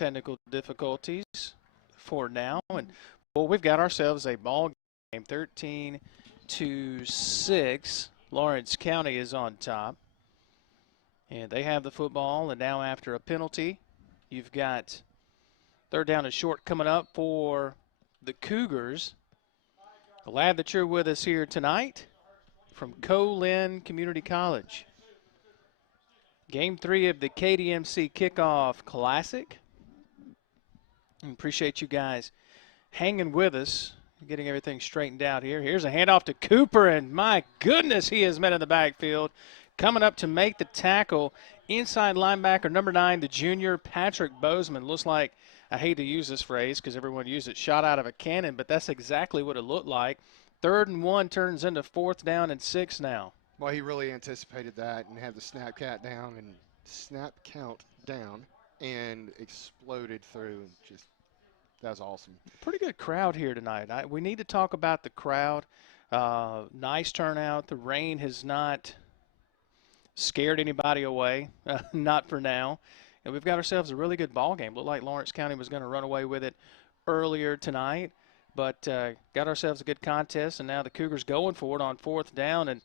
technical difficulties for now. And, well, we've got ourselves a ball game, 13-6. Lawrence County is on top. And they have the football. And now after a penalty, you've got third down and short coming up for the Cougars. Glad that you're with us here tonight from Colin Community College. Game 3 of the KDMC Kickoff Classic. Appreciate you guys hanging with us, getting everything straightened out here. Here's a handoff to Cooper, and my goodness, he is met in the backfield. Coming up to make the tackle, inside linebacker number 9, the junior Patrick Bozeman. Looks like, I hate to use this phrase because everyone uses it, shot out of a cannon, but that's exactly what it looked like. 3rd and 1 turns into 4th down and 6 now. Well, he really anticipated that and had the snap count down and exploded through. And just, that was awesome. Pretty good crowd here tonight. We need to talk about the crowd. Nice turnout. The rain has not scared anybody away, not for now. And we've got ourselves a really good ball game. Looked like Lawrence County was going to run away with it earlier tonight, but got ourselves a good contest, and now the Cougars going for it on 4th down, and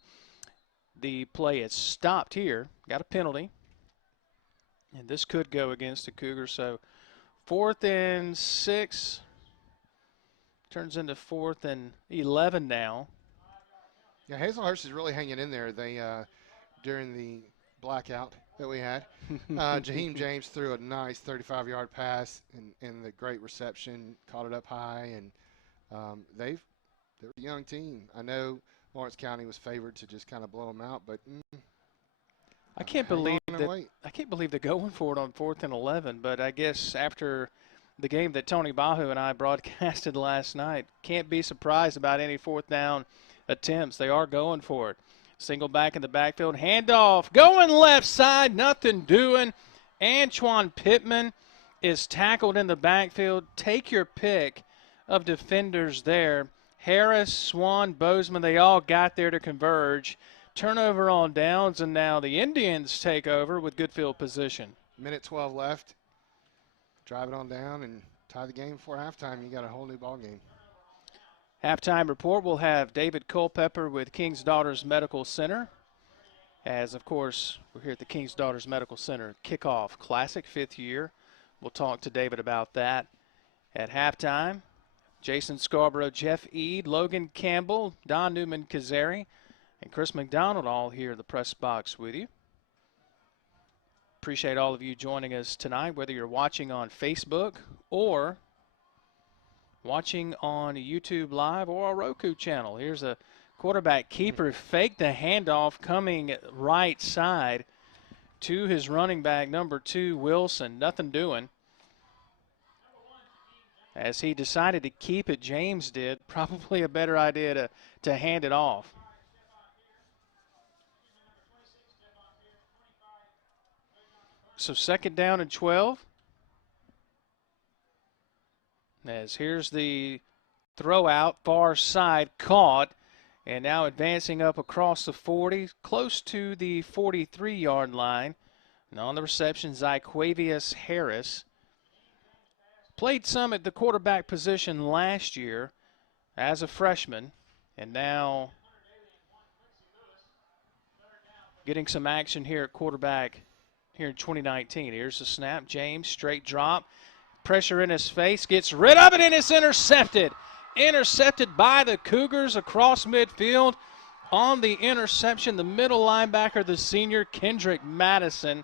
the play is stopped here. Got a penalty, and this could go against the Cougars. So 4th and 6 turns into 4th and 11 now. Yeah, Hazlehurst is really hanging in there. They during the blackout that we had, Jaheim James threw a nice 35-yard pass and the great reception, caught it up high, and they're a young team. I know Lawrence County was favored to just kind of blow them out, but I can't believe they're going for it on 4th and 11. But I guess after the game that Tony Bahu and I broadcasted last night, can't be surprised about any 4th down attempts. They are going for it. Single back in the backfield, handoff, going left side, nothing doing. Antoine Pittman is tackled in the backfield. Take your pick of defenders there. Harris, Swan, Bozeman, they all got there to converge. Turnover on downs, and now the Indians take over with good field position. Minute 12 left. Drive it on down and tie the game before halftime. You got a whole new ball game. Halftime report, we'll have David Culpepper with King's Daughters Medical Center. As, of course, we're here at the King's Daughters Medical Center Kickoff Classic, 5th year. We'll talk to David about that at halftime. Jason Scarborough, Jeff Eade, Logan Campbell, Don Newman-Kazari, and Chris McDonald all here in the press box with you. Appreciate all of you joining us tonight, whether you're watching on Facebook or watching on YouTube Live or our Roku channel. Here's a quarterback keeper, fake the handoff, coming right side to his running back, number 2, Wilson. Nothing doing. As he decided to keep it, James did. Probably a better idea to hand it off. So 2nd down and 12. As here's the throw out, far side, caught, and now advancing up across the 40, close to the 43-yard line. And on the reception, Zyquavius Harris. Played some at the quarterback position last year as a freshman, and now getting some action here at quarterback here in 2019. Here's the snap. James, straight drop. Pressure in his face, gets rid of it, and it's intercepted. Intercepted by the Cougars across midfield. On the interception, the middle linebacker, the senior Kendrick Madison.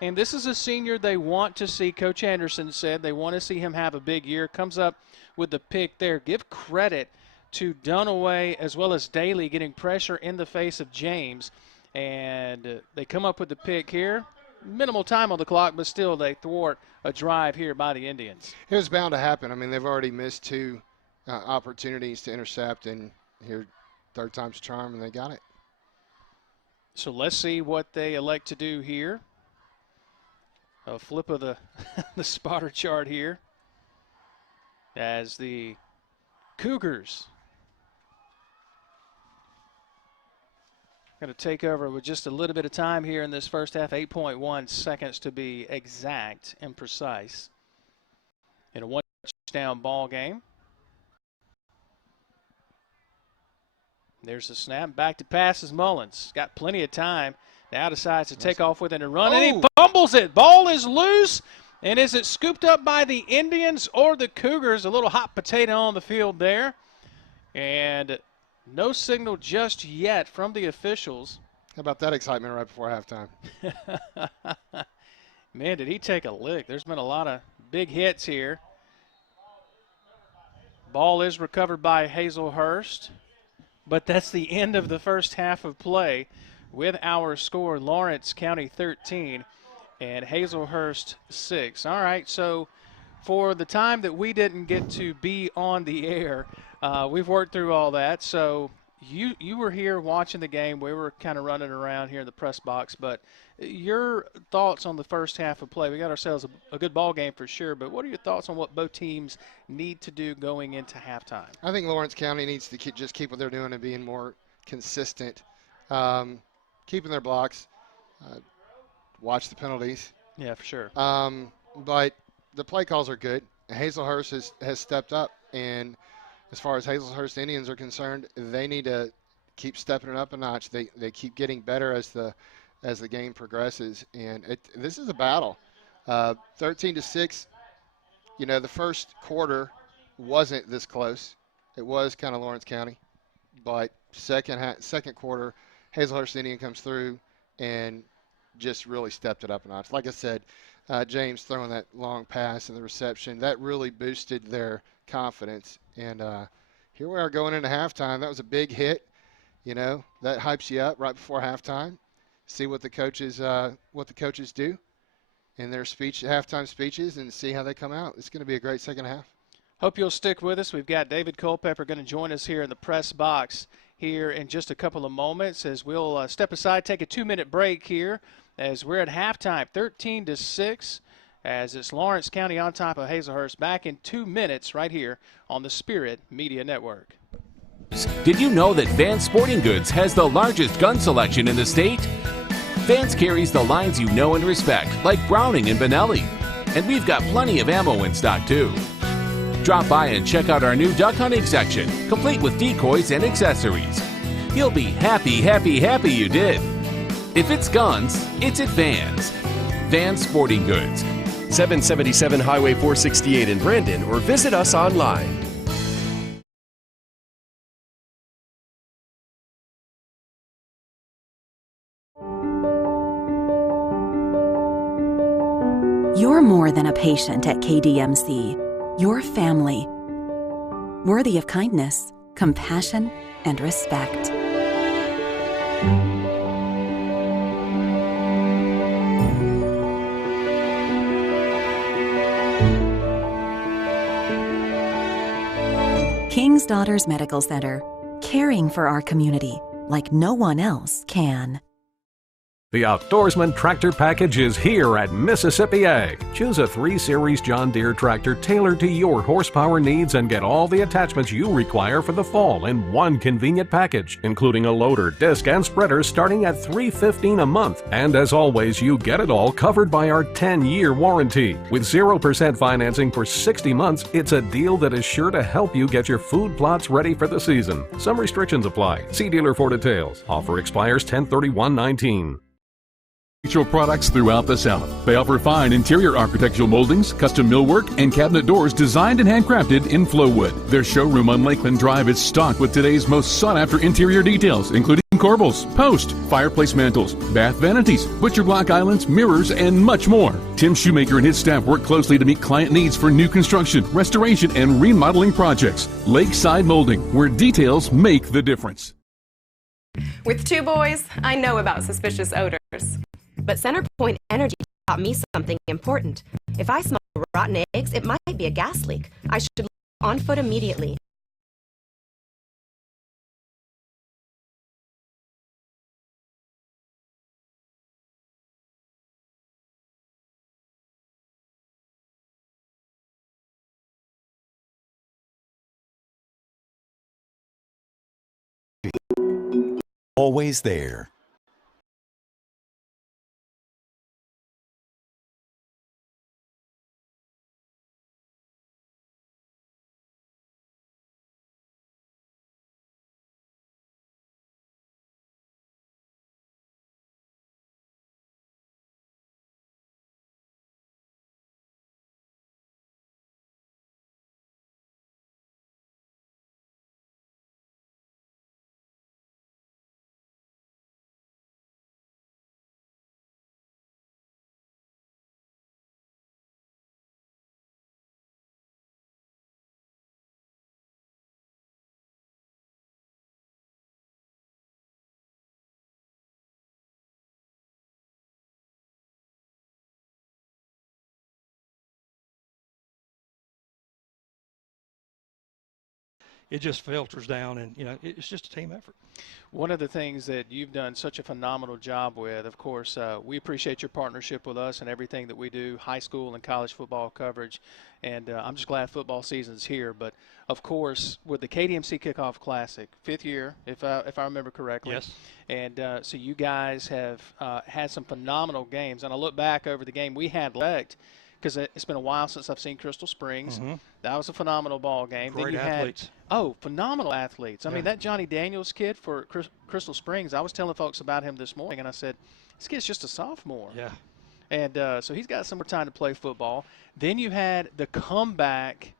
And this is a senior they want to see. Coach Anderson said they want to see him have a big year. Comes up with the pick there. Give credit to Dunaway as well as Daly getting pressure in the face of James. And they come up with the pick here. Minimal time on the clock, but still they thwart a drive here by the Indians. It was bound to happen. I mean, they've already missed 2 opportunities to intercept, and here, 3rd time's a charm, and they got it. So let's see what they elect to do here. A flip of the the spotter chart here as the Cougars going to take over with just a little bit of time here in this first half, 8.1 seconds to be exact and precise. in a one-touchdown ball game. There's the snap. Back to passes Mullins. Got plenty of time. Now decides to take off with it and run, and he fumbles it. Ball is loose. And is it scooped up by the Indians or the Cougars? A little hot potato on the field there. And no signal just yet from the officials. How about that excitement right before halftime? Man, did he take a lick. There's been a lot of big hits here. Ball is recovered by Hazlehurst. But that's the end of the first half of play with our score, Lawrence County 13 and Hazlehurst 6. All right, so for the time that we didn't get to be on the air, we've worked through all that. So you were here watching the game. We were kind of running around here in the press box. But your thoughts on the first half of play? We got ourselves a good ball game for sure. But what are your thoughts on what both teams need to do going into halftime? I think Lawrence County needs to just keep what they're doing and being more consistent, keeping their blocks, watch the penalties. Yeah, for sure. But the play calls are good. Hazlehurst has stepped up, and as far as Hazlehurst Indians are concerned, they need to keep stepping it up a notch. They keep getting better as the game progresses, and this is a battle. 13-6. You know, the first quarter wasn't this close. It was kind of Lawrence County, but second quarter, Hazlehurst Indian comes through and just really stepped it up a notch. Like I said, James throwing that long pass and the reception, that really boosted their confidence. And here we are going into halftime. That was a big hit. You know, that hypes you up right before halftime. See what the coaches do in their halftime speeches, and see how they come out. It's going to be a great second half. Hope you'll stick with us. We've got David Culpepper going to join us here in the press box here in just a couple of moments as we'll step aside, take a 2-minute break here as we're at halftime, 13-6, as it's Lawrence County on top of Hazlehurst. Back in 2 minutes right here on the Spirit Media Network. Did you know that Vance Sporting Goods has the largest gun selection in the state? Vance carries the lines you know and respect, like Browning and Benelli. And we've got plenty of ammo in stock, too. Drop by and check out our new duck hunting section, complete with decoys and accessories. You'll be happy, happy, happy you did. If it's guns, it's at Vance. Vance Sporting Goods. 777 Highway 468 in Brandon, or visit us online. You're more than a patient at KDMC. You're family, worthy of kindness, compassion, and respect. King's Daughters Medical Center, caring for our community like no one else can. The Outdoorsman tractor package is here at Mississippi Ag. Choose a 3 Series John Deere tractor tailored to your horsepower needs and get all the attachments you require for the fall in one convenient package, including a loader, disc, and spreader starting at $315 a month. And as always, you get it all covered by our 10-year warranty. With 0% financing for 60 months, it's a deal that is sure to help you get your food plots ready for the season. Some restrictions apply. See dealer for details. Offer expires 10/31/19. Products throughout the South. They offer fine interior architectural moldings, custom millwork, and cabinet doors designed and handcrafted in Flowwood. Their showroom on Lakeland Drive is stocked with today's most sought-after interior details, including corbels, post, fireplace mantles, bath vanities, butcher block islands, mirrors, and much more. Tim Shoemaker and his staff work closely to meet client needs for new construction, restoration, and remodeling projects. Lakeside Molding, where details make the difference. With 2 boys, I know about suspicious odors. But Centerpoint Energy taught me something important. If I smell rotten eggs, it might be a gas leak. I should leave on foot immediately. Always there. it just filters down, and it's just a team effort. One of the things that you've done such a phenomenal job with, of course, we appreciate your partnership with us and everything that we do, high school and college football coverage, and I'm just glad football season's here. But, of course, with the KDMC Kickoff Classic, 5th year, if I remember correctly. Yes. And so you guys have had some phenomenal games. And I look back over the game we had left, because it's been a while since I've seen Crystal Springs. Mm-hmm. That was a phenomenal ball game. Great then you athletes. Phenomenal athletes. I mean, that Johnny Daniels kid for Crystal Springs, I was telling folks about him this morning, and I said, this kid's just a sophomore. Yeah. And so he's got some more time to play football. Then you had the comeback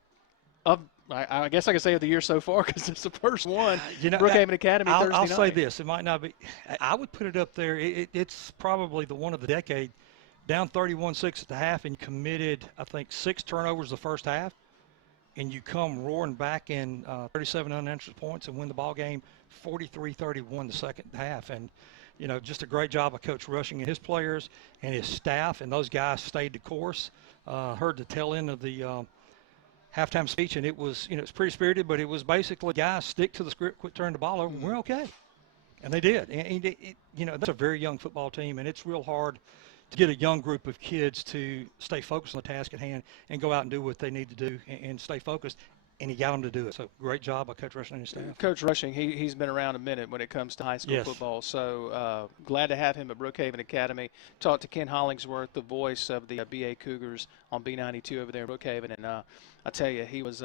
of, I guess I could say, of the year so far, because it's the first one, Brookhaven Academy Thursday night. I'll say this. It might not be – I would put it up there. It's probably the one of the decade. Down 31-6 at the half and committed, I think, 6 turnovers the first half, and you come roaring back in 37 unanswered points and win the ball game 43-31 the second half. And, just a great job of Coach Rushing and his players and his staff, and those guys stayed the course. Heard the tail end of the halftime speech, and it was, it's pretty spirited, but it was basically, guys, stick to the script, quit turning the ball over, and we're okay. And they did. And that's a very young football team, and it's real hard to get a young group of kids to stay focused on the task at hand and go out and do what they need to do and stay focused. And he got them to do it. So great job by Coach Rushing and his staff. Coach Rushing, he's been around a minute when it comes to high school football. So glad to have him at Brookhaven Academy. Talked to Ken Hollingsworth, the voice of the BA Cougars on B92 over there in Brookhaven. And I tell you, he was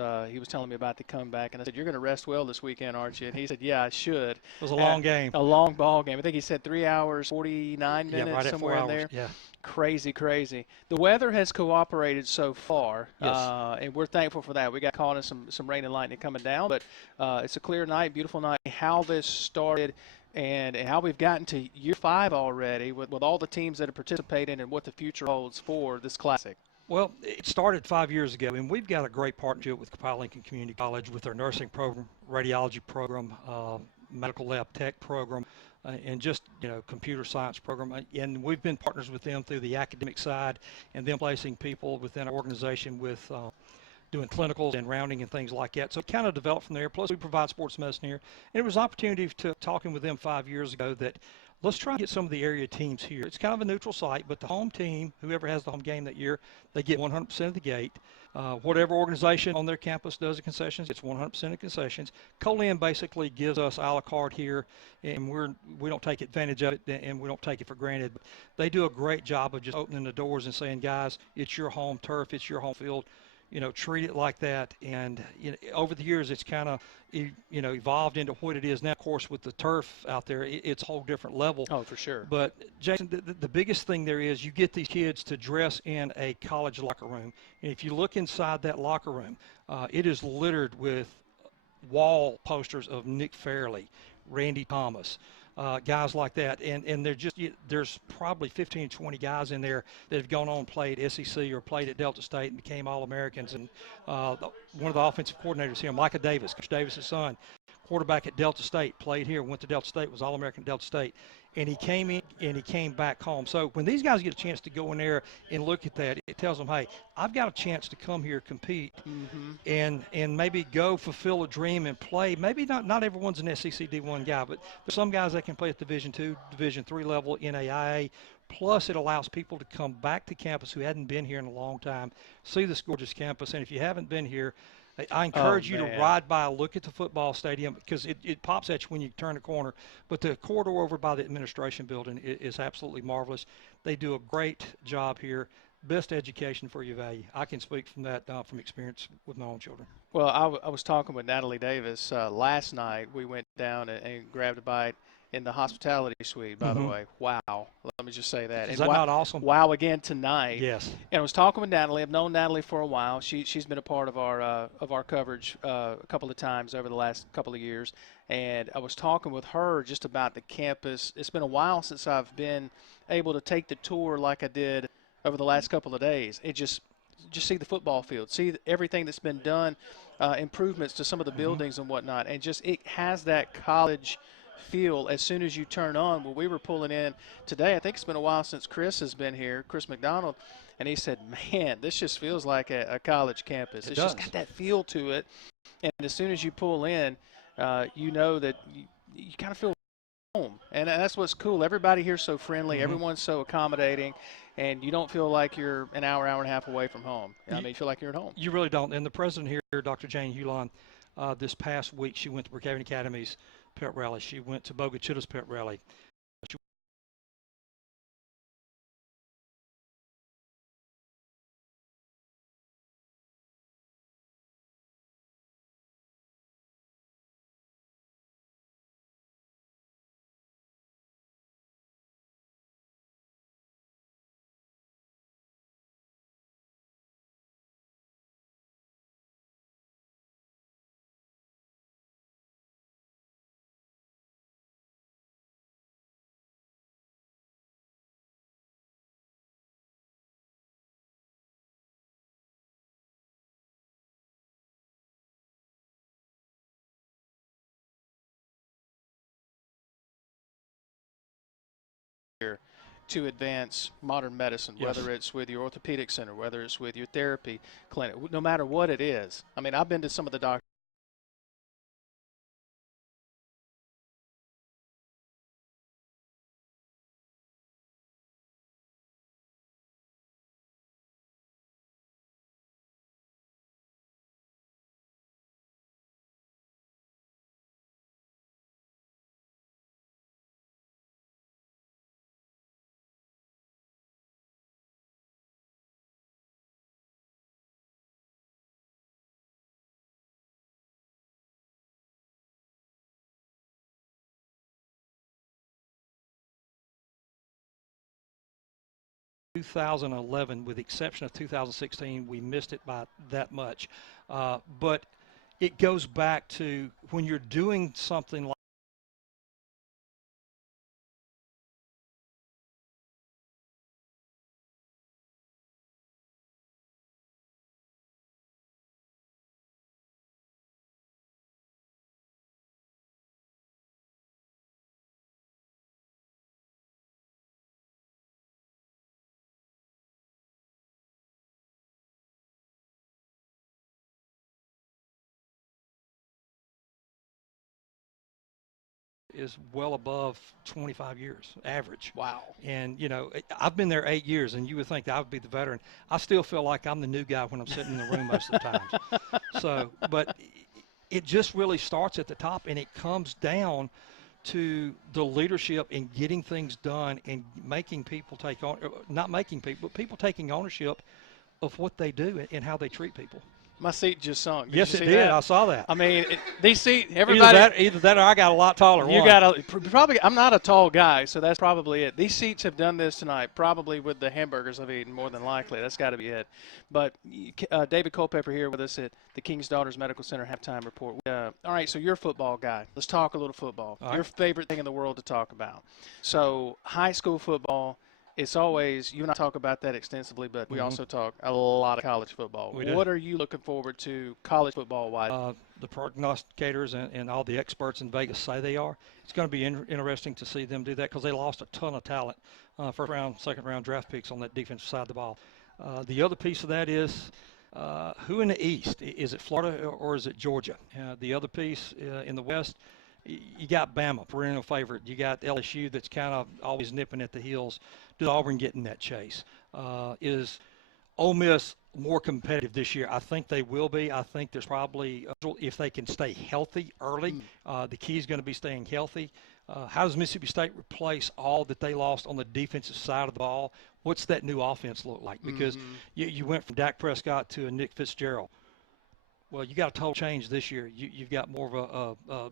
telling me about the comeback. And I said, you're going to rest well this weekend, aren't you? And he said, yeah, I should. It was a long game. A long ball game. I think he said 3 hours, 49 minutes, right somewhere at 4 in there. hours. Yeah. Crazy. The weather has cooperated so far, yes. And we're thankful for that. We got caught in some rain and lightning coming down, but it's a clear night, beautiful night. How this started and how we've gotten to year 5 already with all the teams that are participating and what the future holds for this classic. Well, it started 5 years ago, and we've got a great partnership with Copiah Lincoln Community College with their nursing program, radiology program, medical lab tech program, and just, computer science program. And we've been partners with them through the academic side and them placing people within our organization with doing clinicals and rounding and things like that. So it kind of developed from there. Plus, we provide sports medicine here. And it was an opportunity to talking with them 5 years ago that let's try to get some of the area teams here. It's kind of a neutral site, but the home team, whoever has the home game that year, they get 100% of the gate. Whatever organization on their campus does the concessions, it's 100% of concessions. Co-Lin basically gives us a la carte here, and we don't take advantage of it, and we don't take it for granted. But they do a great job of just opening the doors and saying, guys, it's your home turf, it's your home field. Treat it like that. And over the years, it's kind of evolved into what it is now. Of course, with the turf out there, it's a whole different level. Oh, for sure. But Jason, the biggest thing there is you get these kids to dress in a college locker room. And if you look inside that locker room, it is littered with wall posters of Nick Fairley, Randy Thomas, guys like that, and there's probably 15 to 20 guys in there that have gone on and played SEC or played at Delta State and became All-Americans. And one of the offensive coordinators here, Micah Davis, Coach Davis's son, quarterback at Delta State, played here, went to Delta State, was All-American at Delta State, and he came in and he came back home. So when these guys get a chance to go in there and look at that, it tells them, hey, I've got a chance to come here, compete, and maybe go fulfill a dream and play. Maybe not everyone's an SEC D1 guy, but there's some guys that can play at Division II, Division III level, NAIA. Plus, it allows people to come back to campus who hadn't been here in a long time, see this gorgeous campus. And if you haven't been here, I encourage you to ride by, look at the football stadium, because it pops at you when you turn the corner. But the corridor over by the administration building is absolutely marvelous. They do a great job here. Best education for your value. I can speak from that from experience with my own children. Well, I was talking with Natalie Davis last night. We went down and grabbed a bite in the hospitality suite, by the way. Wow. Let me just say that. Is that not awesome? Wow again tonight. Yes. And I was talking with Natalie. I've known Natalie for a while. She's been a part of our coverage a couple of times over the last couple of years. And I was talking with her just about the campus. It's been a while since I've been able to take the tour like I did over the last couple of days. It just see the football field, see everything that's been done, improvements to some of the buildings and whatnot. And just it has that college feel as soon as you turn on. Well, we were pulling in today. I think it's been a while since Chris has been here, Chris McDonald, And he said, man, this just feels like a college campus. It's just got that feel to it. And as soon as you pull in, you know that you kind of feel home. And that's what's cool. Everybody here's so friendly. Everyone's so accommodating. And you don't feel like you're an hour, hour and a half away from home. I mean, you feel like you're at home. You really don't. And the president here, Dr. Jane Hulon, this past week, she went to Brookhaven Academy's pet rally. She went to Boga Chitta's pet rally. To advance modern medicine, whether it's with your orthopedic center, whether it's with your therapy clinic, no matter what it is. I mean, I've been to some of the doctors. 2011, with the exception of 2016, we missed it by that much. But it goes back to when you're doing something like is well above 25 years average. Wow. And, you know, I've been there 8 years, and you would think that I would be the veteran. I still feel like I'm the new guy when I'm sitting in the room most of the time. So, but it just really starts at the top, and it comes down to the leadership and getting things done and making people take on, not making people, but people taking ownership of what they do and how they treat people. My seat just sunk. Yes, it did. I saw that. I mean, these seats, everybody. Either that or I got a lot taller. You got probably. I'm not a tall guy, so that's probably it. These seats have done this tonight, probably with the hamburgers I've eaten, more than likely. That's got to be it. But David Culpepper here with us at the King's Daughters Medical Center halftime report. All right, so you're a football guy. Let's talk a little football. Your favorite thing in the world to talk about. So high school football. It's always, you and I talk about that extensively, but we also talk a lot of college football. What are you looking forward to college football-wise? The prognosticators and all the experts in Vegas say they are. It's going to be interesting to see them do that because they lost a ton of talent, first round, second round draft picks on that defensive side of the ball. The other piece of that is who in the East? Is it Florida or is it Georgia? The other piece in the West, you got Bama, perennial favorite. You got LSU that's kind of always nipping at the heels. Does Auburn get in that chase? Is Ole Miss more competitive this year? I think they will be. I think there's probably, if they can stay healthy early, the key is going to be staying healthy. How does Mississippi State replace all that they lost on the defensive side of the ball? What's that new offense look like? Because you went from Dak Prescott to a Nick Fitzgerald. Well, you got a total change this year. You've got more of a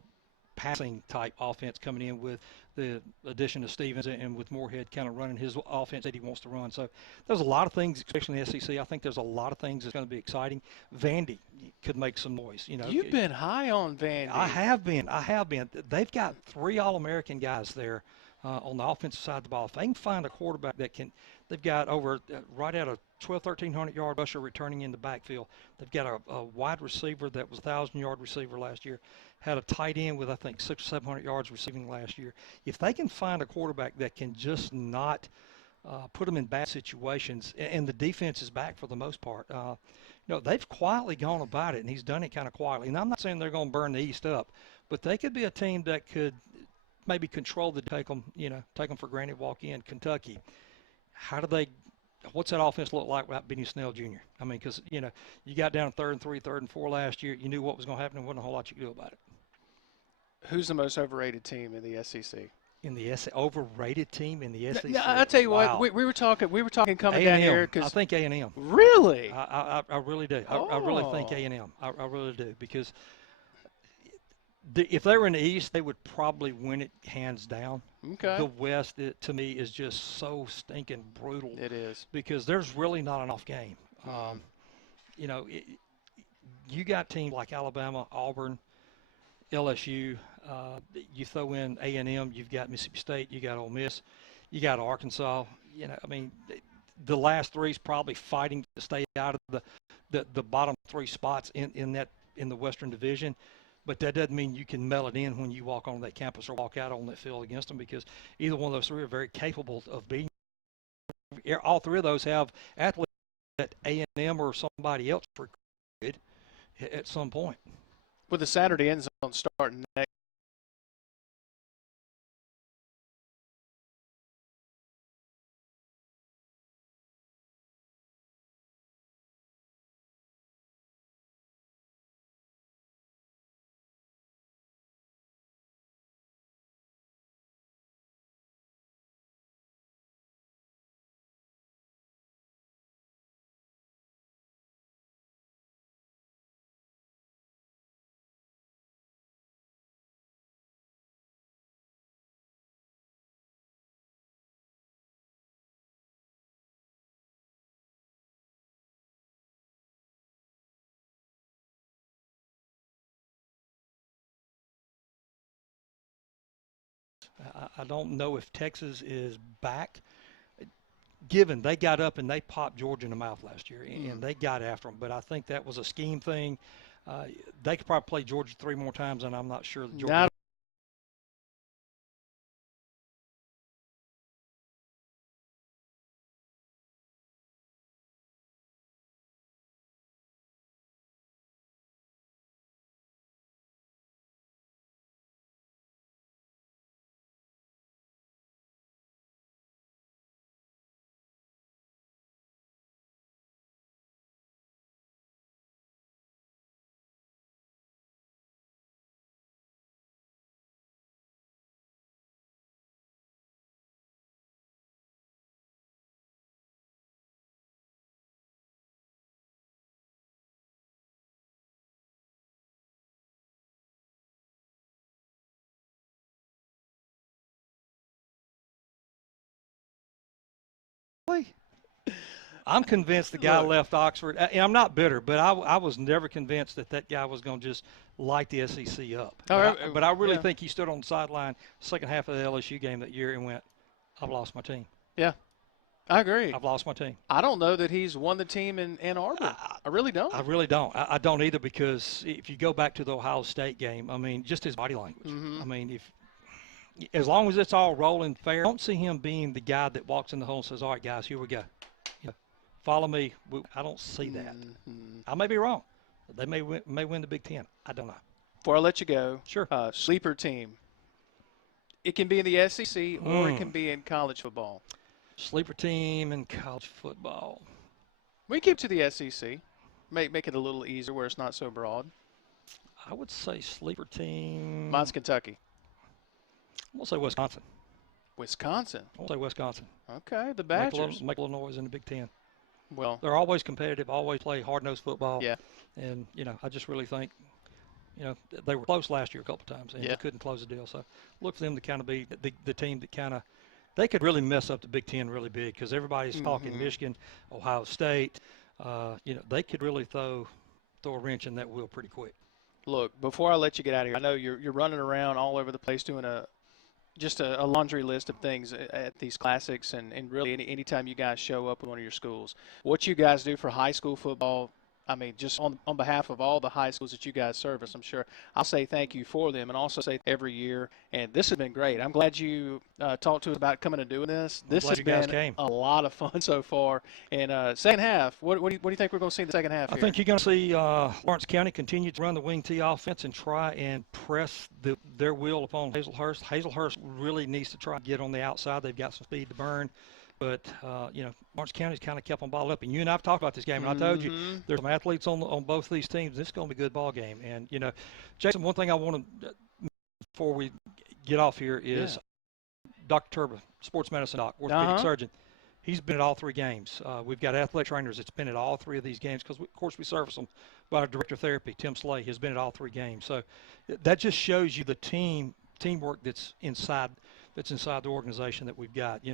passing type offense coming in with the addition of Stevens and with Moorhead kind of running his offense that he wants to run. So there's a lot of things, especially in the SEC. I think there's a lot of things that's going to be exciting. Vandy could make some noise. You know, you've been high on Vandy. I have been. They've got 3 All-American guys there on the offensive side of the ball. If they can find a quarterback that can, they've got over right at a 1,300 yard rusher returning in the backfield. They've got a wide receiver that was a 1,000-yard receiver last year. Had a tight end with, I think, 600 or 700 yards receiving last year. If they can find a quarterback that can just not put them in bad situations, and the defense is back for the most part. They've quietly gone about it, and he's done it kind of quietly. And I'm not saying they're going to burn the East up, but they could be a team that could maybe control take them for granted, walk in. Kentucky, what's that offense look like without Benny Snell Jr.? I mean, because, you got down 3rd and 3, 3rd and 4 last year. You knew what was going to happen and wasn't a whole lot you could do about it. Who's the most overrated team in the SEC? In the overrated team in the SEC? No, I'll tell you wow. what, we were talking coming A&M. down here. Cause I think A&M. Really? I really do. I really think A&M. I really do, because if they were in the East, they would probably win it hands down. Okay. The West, to me, is just so stinking brutal. It is. Because there's really not an off game. You got teams like Alabama, Auburn, LSU. You throw in A&M, you've got Mississippi State, you got Ole Miss, you got Arkansas. The last three is probably fighting to stay out of the bottom 3 spots in the Western Division. But that doesn't mean you can mail it in when you walk on that campus or walk out on that field against them, because either one of those three are very capable of beating. All three of those have athletes that A&M or somebody else recruited at some point. With the Saturday end zone starting next. I don't know if Texas is back, given they got up and they popped Georgia in the mouth last year, and they got after them. But I think that was a scheme thing. They could probably play Georgia 3 more times, and I'm not sure that Georgia. I'm convinced the guy left Oxford, and I'm not bitter, but I was never convinced that guy was going to just light the SEC up. But I really think he stood on the sideline second half of the LSU game that year and went, I've lost my team. Yeah, I agree. I've lost my team. I don't know that he's won the team in Ann Arbor. I really don't. I really don't. I don't either, because if you go back to the Ohio State game, I mean, just his body language. I mean, as long as it's all rolling fair, I don't see him being the guy that walks in the hole and says, all right, guys, here we go. Follow me. I don't see that. I may be wrong. They may win the Big Ten. I don't know. Before I let you go, sure. Sleeper team. It can be in the SEC or it can be in college football. Sleeper team in college football. We keep to the SEC. Make it a little easier where it's not so broad. I would say sleeper team. Mine's Kentucky. I'm going to say Wisconsin. Wisconsin? I'll say Wisconsin. Okay, the Badgers. Make a little noise in the Big Ten. Well, they're always competitive, always play hard-nosed football. Yeah. And, I just really think, they were close last year a couple times, and they couldn't close the deal. So look for them to kind of be the team that kind of – they could really mess up the Big Ten really big, because everybody's talking Michigan, Ohio State. They could really throw a wrench in that wheel pretty quick. Look, before I let you get out of here, I know you're running around all over the place doing just a laundry list of things at these classics, and really anytime you guys show up at one of your schools. What you guys do for high school football, I mean, just on behalf of all the high schools that you guys service, I'm sure I'll say thank you for them, and also say every year. And this has been great. I'm glad you talked to us about coming and doing this. This has been a lot of fun so far. And second half, what do you think we're going to see in the second half? I think you're going to see Lawrence County continue to run the wing T offense and try and press their will upon Hazlehurst. Hazlehurst really needs to try to get on the outside. They've got some speed to burn. But, Lawrence County's kind of kept on ball up. And you and I have talked about this game, and I told you there's some athletes on both these teams. This is going to be a good ball game. And, Jason, one thing I want to, before we get off here, is Dr. Turba, sports medicine doc, orthopedic surgeon. He's been at all 3 games. We've got athletic trainers that's been at all 3 of these games because, of course, we service them. But our director of therapy, Tim Slay, has been at all 3 games. So that just shows you the teamwork that's inside the organization that we've got.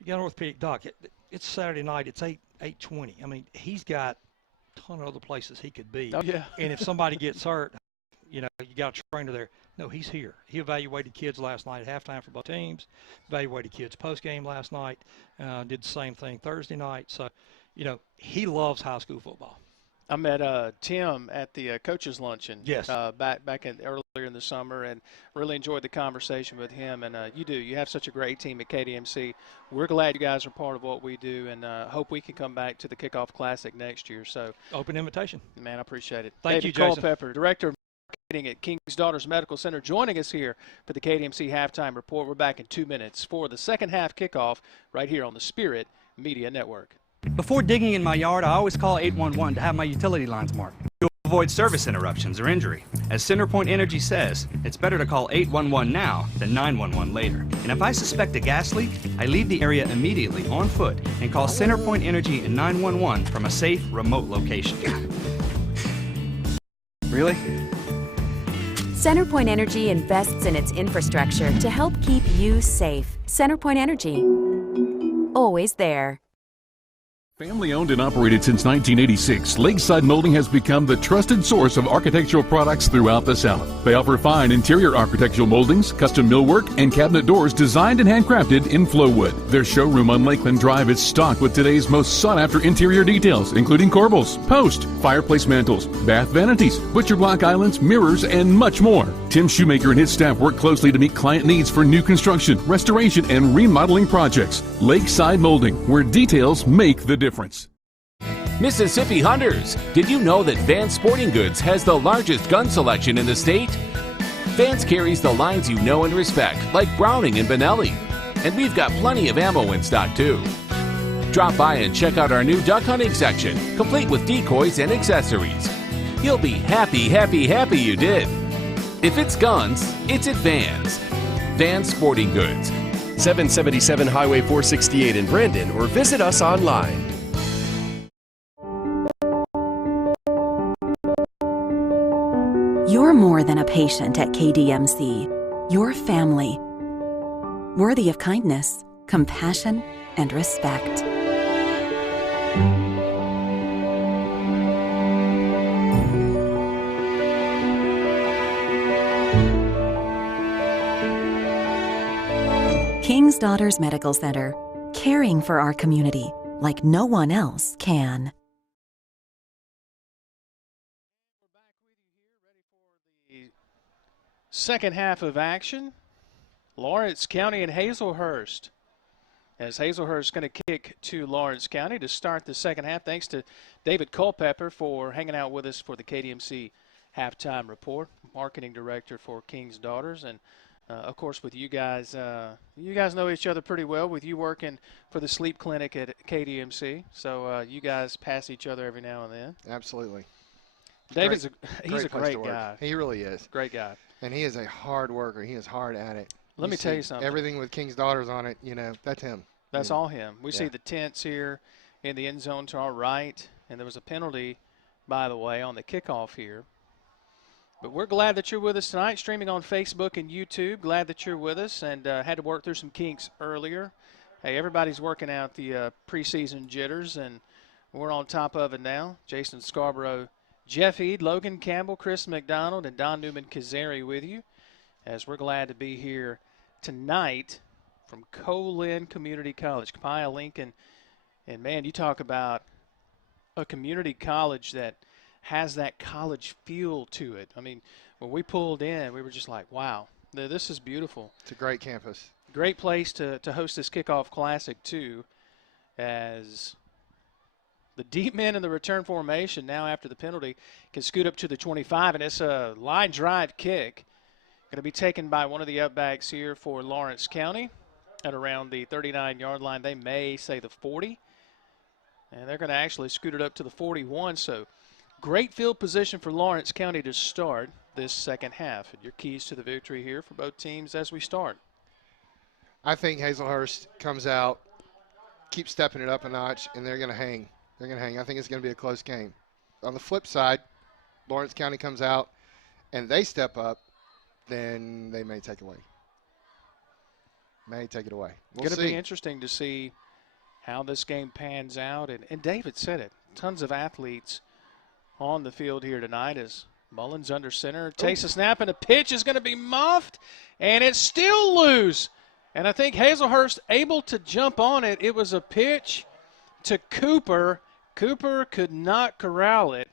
You got an orthopedic doc. It's Saturday night. It's 8:20. I mean, he's got a ton of other places he could be. Oh, yeah. And if somebody gets hurt, you got a trainer there. No, he's here. He evaluated kids last night at halftime for both teams, evaluated kids post-game last night, did the same thing Thursday night. So, he loves high school football. I met Tim at the coaches luncheon. Yes. Back earlier in the summer, and really enjoyed the conversation with him. And you have such a great team at KDMC. We're glad you guys are part of what we do, and hope we can come back to the Kickoff Classic next year. So open invitation. Man, I appreciate it. Thank you, David Jason. Culpepper, Director of Marketing at King's Daughters Medical Center, joining us here for the KDMC Halftime Report. We're back in 2 minutes for the second half kickoff right here on the Spirit Media Network. Before digging in my yard, I always call 811 to have my utility lines marked. To avoid service interruptions or injury. As CenterPoint Energy says, it's better to call 811 now than 911 later. And if I suspect a gas leak, I leave the area immediately on foot and call CenterPoint Energy and 911 from a safe, remote location. Really? CenterPoint Energy invests in its infrastructure to help keep you safe. CenterPoint Energy. Always there. Family owned and operated since 1986, Lakeside Molding has become the trusted source of architectural products throughout the South. They offer fine interior architectural moldings, custom millwork, and cabinet doors designed and handcrafted in Flowwood. Their showroom on Lakeland Drive is stocked with today's most sought-after interior details, including corbels, post, fireplace mantles, bath vanities, butcher block islands, mirrors, and much more. Tim Shoemaker and his staff work closely to meet client needs for new construction, restoration, and remodeling projects. Lakeside Molding, where details make the difference. Mississippi Hunters, did you know that Vance Sporting Goods has the largest gun selection in the state? Vance carries the lines you know and respect, like Browning and Benelli. And we've got plenty of ammo in stock too. Drop by and check out our new duck hunting section, complete with decoys and accessories. You'll be happy you did. If it's guns, it's at Vance. Vance Sporting Goods. 777 Highway 468 in Brandon, or visit us online. You're more than a patient at KDMC. You're family. Worthy of kindness, compassion, and respect. King's Daughters Medical Center, caring for our community like no one else can. Second half of action, Lawrence County and Hazlehurst. As Hazlehurst is going to kick to Lawrence County to start the second half. Thanks to David Culpepper for hanging out with us for the KDMC Halftime Report, Marketing Director for King's Daughters. And, of course, with you guys know each other pretty well with you working for the sleep clinic at KDMC. So you guys pass each other every now and then. Absolutely. David's he's a great guy. guy. He really is. Great guy. And he is a hard worker. He is hard at it. Let me tell you something. Everything with King's Daughters on it, that's him. That's all him. We see the tents here in the end zone to our right. And there was a penalty, by the way, on the kickoff here. But we're glad that you're with us tonight, streaming on Facebook and YouTube. Glad that you're with us, and had to work through some kinks earlier. Hey, everybody's working out the preseason jitters, and we're on top of it now. Jason Scarborough, Jeff Eade, Logan Campbell, Chris McDonald, and Don Newman-Kazari with you, as we're glad to be here tonight from Colin Community College, Copiah, Lincoln. And, man, you talk about a community college that has that college feel to it. I mean, when we pulled in, we were just like, wow, this is beautiful. It's a great campus. Great place to host this kickoff classic, too, as the deep men in the return formation now after the penalty can scoot up to the 25, and it's a line drive kick. Going to be taken by one of the upbacks here for Lawrence County at around the 39-yard line. They may say the 40, and they're going to actually scoot it up to the 41. So great field position for Lawrence County to start this second half. And your keys to the victory here for both teams as we start. I think Hazlehurst comes out, keeps stepping it up a notch, and they're going to hang. They're going to hang. I think it's going to be a close game. On the flip side, Lawrence County comes out and they step up, then they may take away. May take it away. We'll see. Going to be interesting to see how this game pans out. And David said it. Tons of athletes on the field here tonight as Mullins under center. Takes a snap, and a pitch is going to be muffed, and it's still loose. And I think Hazlehurst able to jump on it. It was a pitch to Cooper. Cooper could not corral it.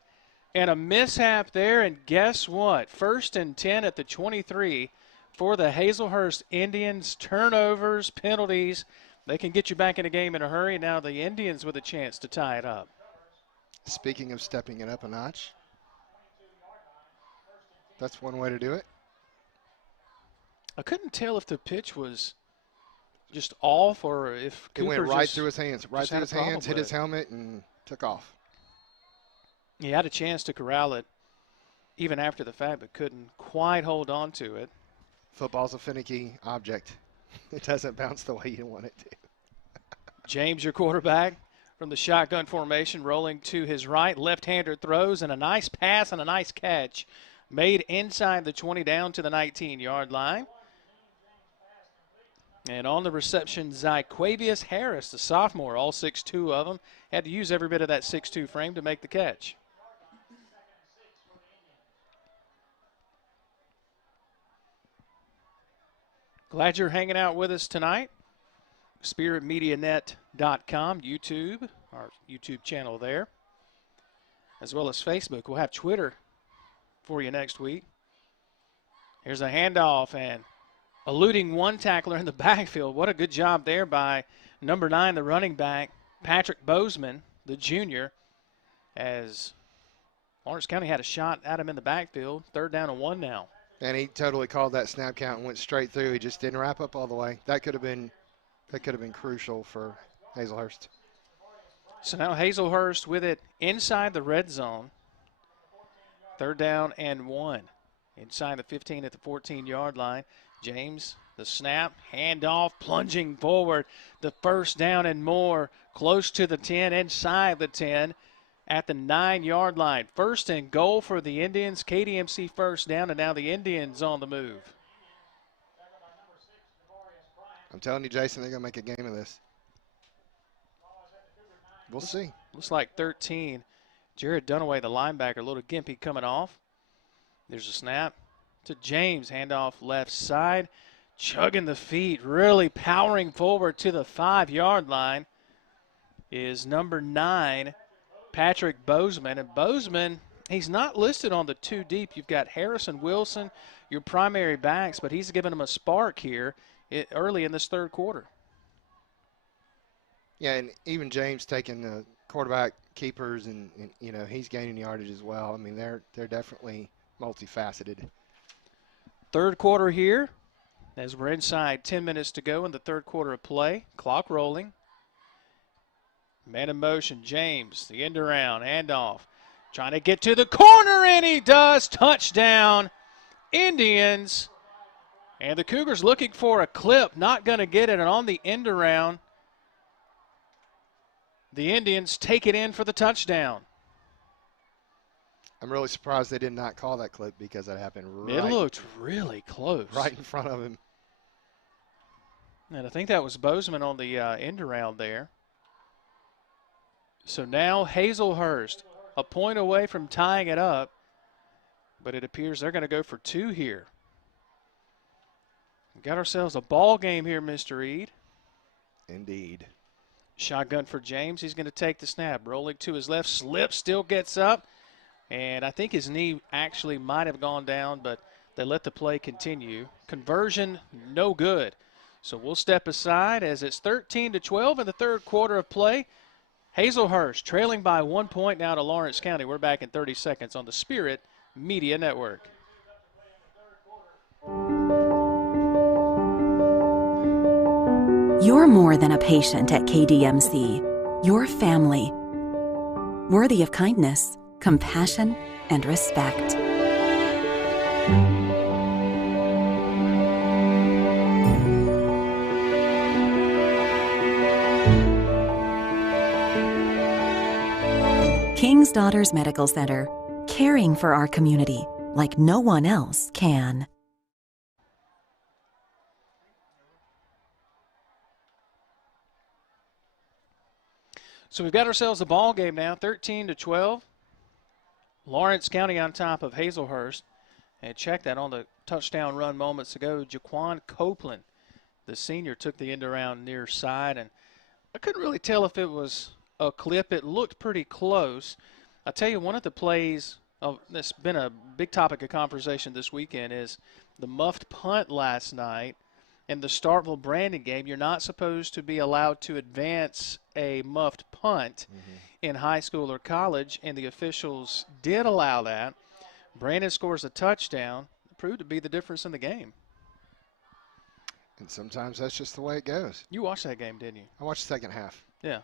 And a mishap there, and guess what? 1st and 10 at the 23 for the Hazlehurst Indians. Turnovers, penalties. They can get you back in the game in a hurry. Now the Indians with a chance to tie it up. Speaking of stepping it up a notch, that's one way to do it. I couldn't tell if the pitch was just off or if Cooper Cooper went right through his hands. Right through his problem hands, hit with his helmet, and took off. He had a chance to corral it even after the fact, but couldn't quite hold on to it. Football's a finicky object. It doesn't bounce the way you want it to. James, your quarterback, from the shotgun formation, rolling to his right. Left-hander throws, and a nice pass and a nice catch made inside the 20 down to the 19-yard line. And on the reception, Zyquavius Harris, the sophomore, all 6'2" of them, had to use every bit of that 6'2" frame to make the catch. Glad you're hanging out with us tonight. SpiritMediaNet.com, YouTube, our YouTube channel there, as well as Facebook. We'll have Twitter for you next week. Here's a handoff and eluding one tackler in the backfield. What a good job there by number 9, the running back, Patrick Bozeman, the junior, as Lawrence County had a shot at him in the backfield. 3rd down and 1 now. And he totally called that snap count and went straight through. He just didn't wrap up all the way. That could have been crucial for Hazlehurst. So now Hazlehurst with it inside the red zone. 3rd down and 1. Inside the 15 at the 14-yard line. James, the snap, handoff, plunging forward. The 1st down and more, close to the 10, inside the 10 at the 9-yard line. 1st and goal for the Indians. KDMC 1st down, and now the Indians on the move. I'm telling you, Jason, they're going to make a game of this. We'll see. Looks like 13. Jared Dunaway, the linebacker, a little gimpy coming off. There's a snap to James. Handoff left side. Chugging the feet, really powering forward to the 5-yard line is number 9, Patrick Bozeman. And Bozeman, he's not listed on the 2 deep. You've got Harrison Wilson, your primary backs, but he's given him a spark here early in this 3rd quarter. Yeah, and even James taking the quarterback keepers, and you know, he's gaining yardage as well. I mean, they're definitely multifaceted. 3rd quarter here as we're inside 10 minutes to go in the 3rd quarter of play. Clock rolling. Man in motion, James, the end around, handoff. Trying to get to the corner, and he does. Touchdown, Indians. And the Cougars looking for a clip, not going to get it. And on the end around, the Indians take it in for the touchdown. I'm really surprised they did not call that clip because that happened right. It looked really close. Right in front of him. And I think that was Bozeman on the end around there. So now Hazlehurst a point away from tying it up, but it appears they're going to go for 2 here. We got ourselves a ball game here, Mr. Reed. Indeed. Shotgun for James. He's going to take the snap. Rolling to his left. Slip, still gets up. And I think his knee actually might have gone down, but they let the play continue. Conversion, no good. So we'll step aside as it's 13-12 in the third quarter of play. Hazlehurst trailing by 1 point now to Lawrence County. We're back in 30 seconds on the Spirit Media Network. You're more than a patient at KDMC. You're family, worthy of kindness, compassion, and respect. King's Daughters Medical Center, caring for our community like no one else can. So we've got ourselves a ball game now, 13-12. Lawrence County on top of Hazlehurst. And check that on the touchdown run moments ago. Jaquan Copeland, the senior, took the end around near side. And I couldn't really tell if it was a clip. It looked pretty close. I'll tell you, one of the plays that's been a big topic of conversation this weekend is the muffed punt last night. In the Starkville-Brandon game, you're not supposed to be allowed to advance a muffed punt in high school or college, and the officials did allow that. Brandon scores a touchdown. It proved to be the difference in the game. And sometimes that's just the way it goes. You watched that game, didn't you? I watched the second half. Yeah.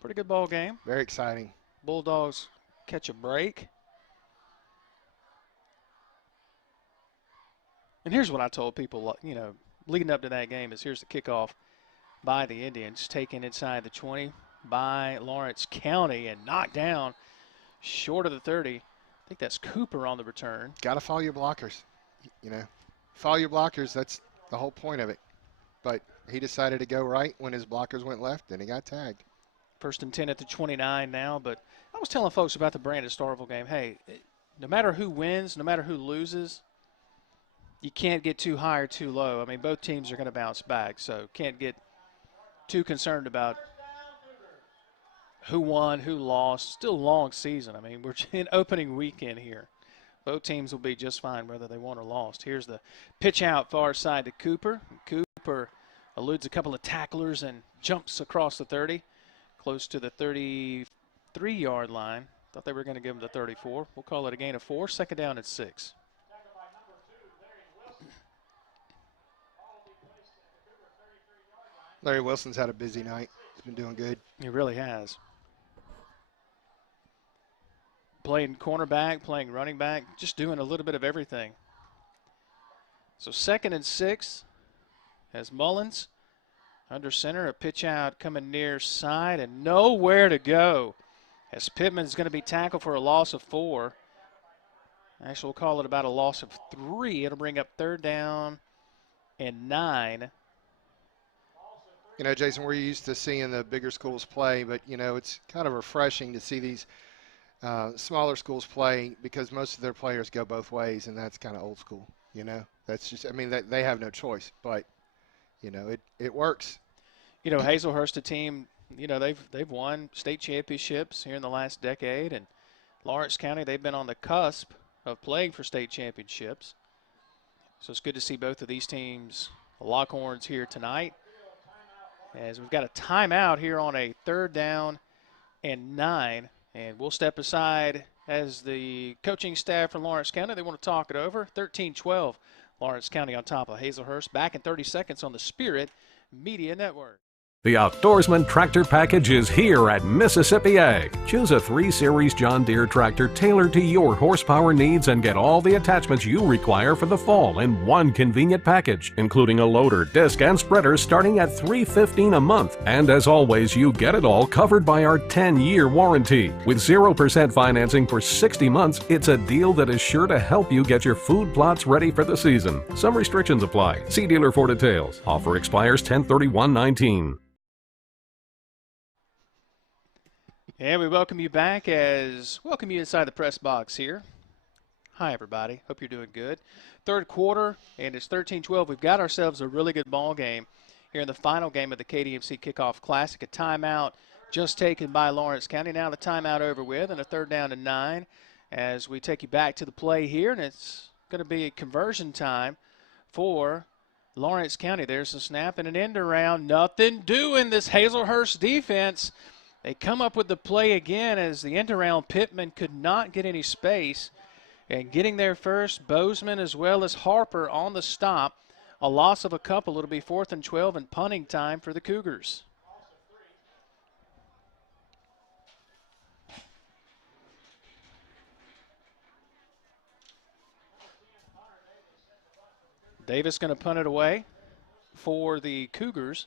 Pretty good ball game. Very exciting. Bulldogs catch a break. And here's what I told people, you know, leading up to that game is here's the kickoff by the Indians, taken inside the 20 by Lawrence County and knocked down short of the 30. I think that's Cooper on the return. Got to follow your blockers. You know, follow your blockers. That's the whole point of it. But he decided to go right when his blockers went left, and he got tagged. First and 10 at the 29 now. But I was telling folks about the Brandon-Starkville game, hey, no matter who wins, no matter who loses, you can't get too high or too low. I mean, both teams are going to bounce back, so can't get too concerned about who won, who lost. Still a long season. I mean, we're in opening weekend here. Both teams will be just fine whether they won or lost. Here's the pitch out far side to Cooper. Cooper eludes a couple of tacklers and jumps across the 30, close to the 33-yard line. Thought they were going to give him the 34. We'll call it a gain of 4. Second down at 6. Larry Wilson's had a busy night. He's been doing good. He really has. Playing cornerback, playing running back, just doing a little bit of everything. So second and 6 as Mullins under center, a pitch out coming near side and nowhere to go as Pittman's going to be tackled for a loss of 4. Actually, we'll call it about a loss of 3. It'll bring up third down and 9. You know, Jason, we're used to seeing the bigger schools play, but, you know, it's kind of refreshing to see these smaller schools play because most of their players go both ways, and that's kind of old school, you know. That's just, I mean, they have no choice, but, you know, it works. You know, Hazlehurst, a team, you know, they've won state championships here in the last decade, and Lawrence County, they've been on the cusp of playing for state championships. So it's good to see both of these teams lock horns here tonight. As we've got a timeout here on a third down and 9. And we'll step aside as the coaching staff from Lawrence County, they want to talk it over. 13-12, Lawrence County on top of Hazlehurst. Back in 30 seconds on the Spirit Media Network. The Outdoorsman Tractor Package is here at Mississippi Ag. Choose a 3 Series John Deere tractor tailored to your horsepower needs and get all the attachments you require for the fall in one convenient package, including a loader, disc, and spreader starting at $315 a month. And as always, you get it all covered by our 10-year warranty. With 0% financing for 60 months, it's a deal that is sure to help you get your food plots ready for the season. Some restrictions apply. See dealer for details. Offer expires 10/31/19. And we welcome you back welcome you inside the press box here. Hi, everybody. Hope you're doing good. Third quarter, and it's 13-12. We've got ourselves a really good ball game. here in the final game of the KDMC Kickoff Classic. A timeout just taken by Lawrence County. Now the timeout over with, and a 3rd down and 9 as we take you back to the play here, and it's going to be a conversion time for Lawrence County. There's a snap and an end around. Nothing doing this Hazlehurst defense. They come up with the play again as the end around. Pittman could not get any space. And getting there first, Bozeman as well as Harper on the stop. A loss of a couple. It'll be 4th and 12 and punting time for the Cougars. Davis going to punt it away for the Cougars.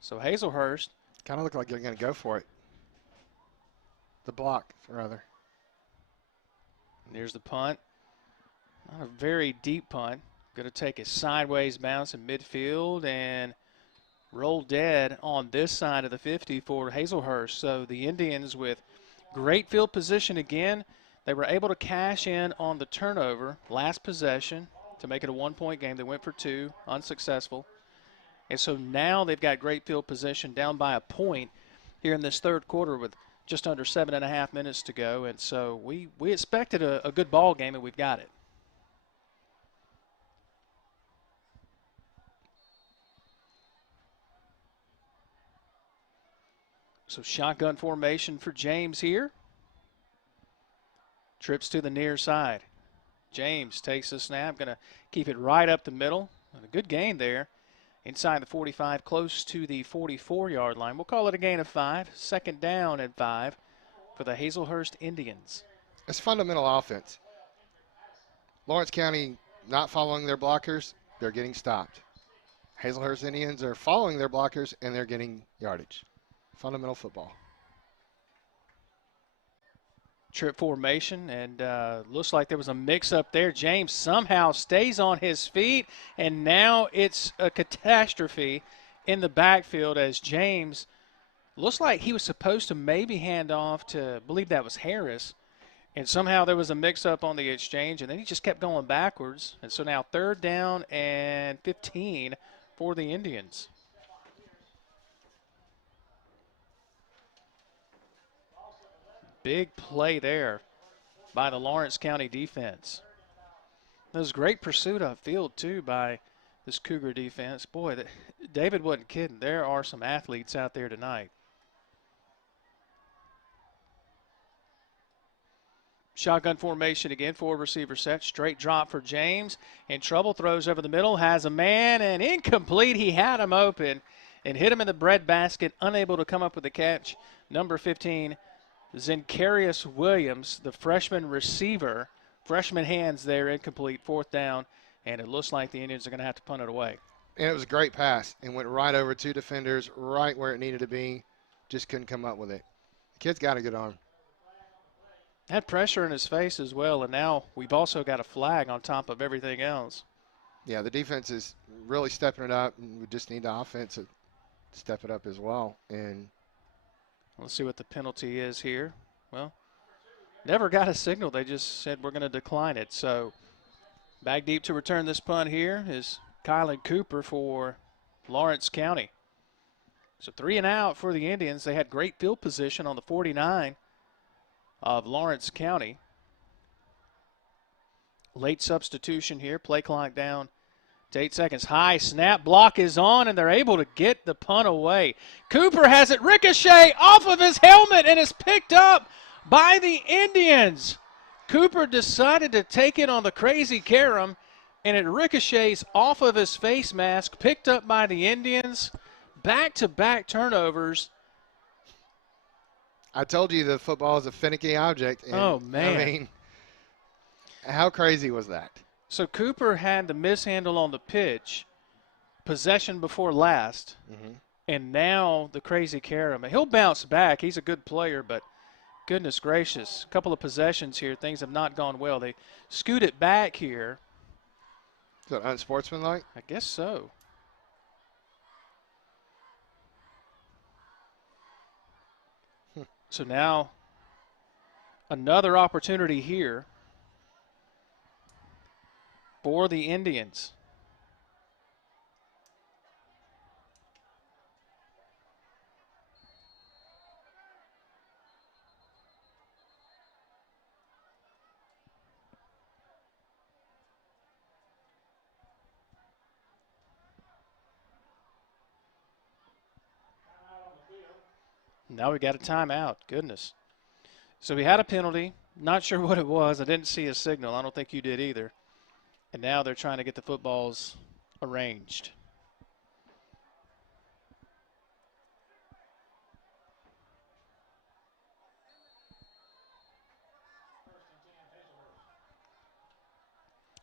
So Hazlehurst. Kind of look like they're going to go for it. The block, rather. And here's the punt. Not a very deep punt. Going to take a sideways bounce in midfield and roll dead on this side of the 50 for Hazlehurst. So the Indians with great field position again. They were able to cash in on the turnover last possession to make it a 1-point game. They went for 2, unsuccessful. And so now they've got great field position down by a point here in this 3rd quarter with just under 7.5 minutes to go. And so we expected a good ball game, and we've got it. So shotgun formation for James here. Trips to the near side. James takes the snap, going to keep it right up the middle. And a good gain there. Inside the 45, close to the 44-yard line. We'll call it a gain of 5. 2nd down and 5 for the Hazlehurst Indians. It's fundamental offense. Lawrence County not following their blockers, they're getting stopped. Hazlehurst Indians are following their blockers, and they're getting yardage. Fundamental football. Trip formation, and looks like there was a mix-up there. James somehow stays on his feet, and now it's a catastrophe in the backfield as James looks like he was supposed to maybe hand off to, I believe that was Harris, and somehow there was a mix-up on the exchange, and then he just kept going backwards. And so now 3rd down and 15 for the Indians. Big play there by the Lawrence County defense. There was great pursuit upfield, too, by this Cougar defense. Boy, David wasn't kidding. There are some athletes out there tonight. Shotgun formation again, 4 receiver set. Straight drop for James. In trouble, throws over the middle, has a man, and incomplete. He had him open and hit him in the breadbasket, unable to come up with the catch. Number 15, Zencarius Williams, the freshman receiver. Freshman hands there, incomplete, 4th down, and it looks like the Indians are going to have to punt it away. And it was a great pass and went right over 2 defenders, right where it needed to be. Just couldn't come up with it. The kid's got a good arm. Had pressure in his face as well, and now we've also got a flag on top of everything else. Yeah, the defense is really stepping it up, and we just need the offense to step it up as well. And let's see what the penalty is here. Well, never got a signal. They just said we're going to decline it. So back deep to return this punt here is Kylan Cooper for Lawrence County. So 3 and out for the Indians. They had great field position on the 49 of Lawrence County. Late substitution here. Play clock down to 8 seconds. High snap, block is on, and they're able to get the punt away. Cooper has it ricochet off of his helmet and is picked up by the Indians. Cooper decided to take it on the crazy carom, and it ricochets off of his face mask, picked up by the Indians. Back-to-back turnovers. I told you the football is a finicky object. And, oh, man. I mean, how crazy was that? So Cooper had the mishandle on the pitch, possession before last, and now the crazy carom. He'll bounce back. He's a good player, but goodness gracious, a couple of possessions here. Things have not gone well. They scoot it back here. Is that unsportsmanlike? I guess so. So now another opportunity here for the Indians. Now we got a timeout. Goodness. So we had a penalty. Not sure what it was. I didn't see a signal. I don't think you did either. And now they're trying to get the footballs arranged.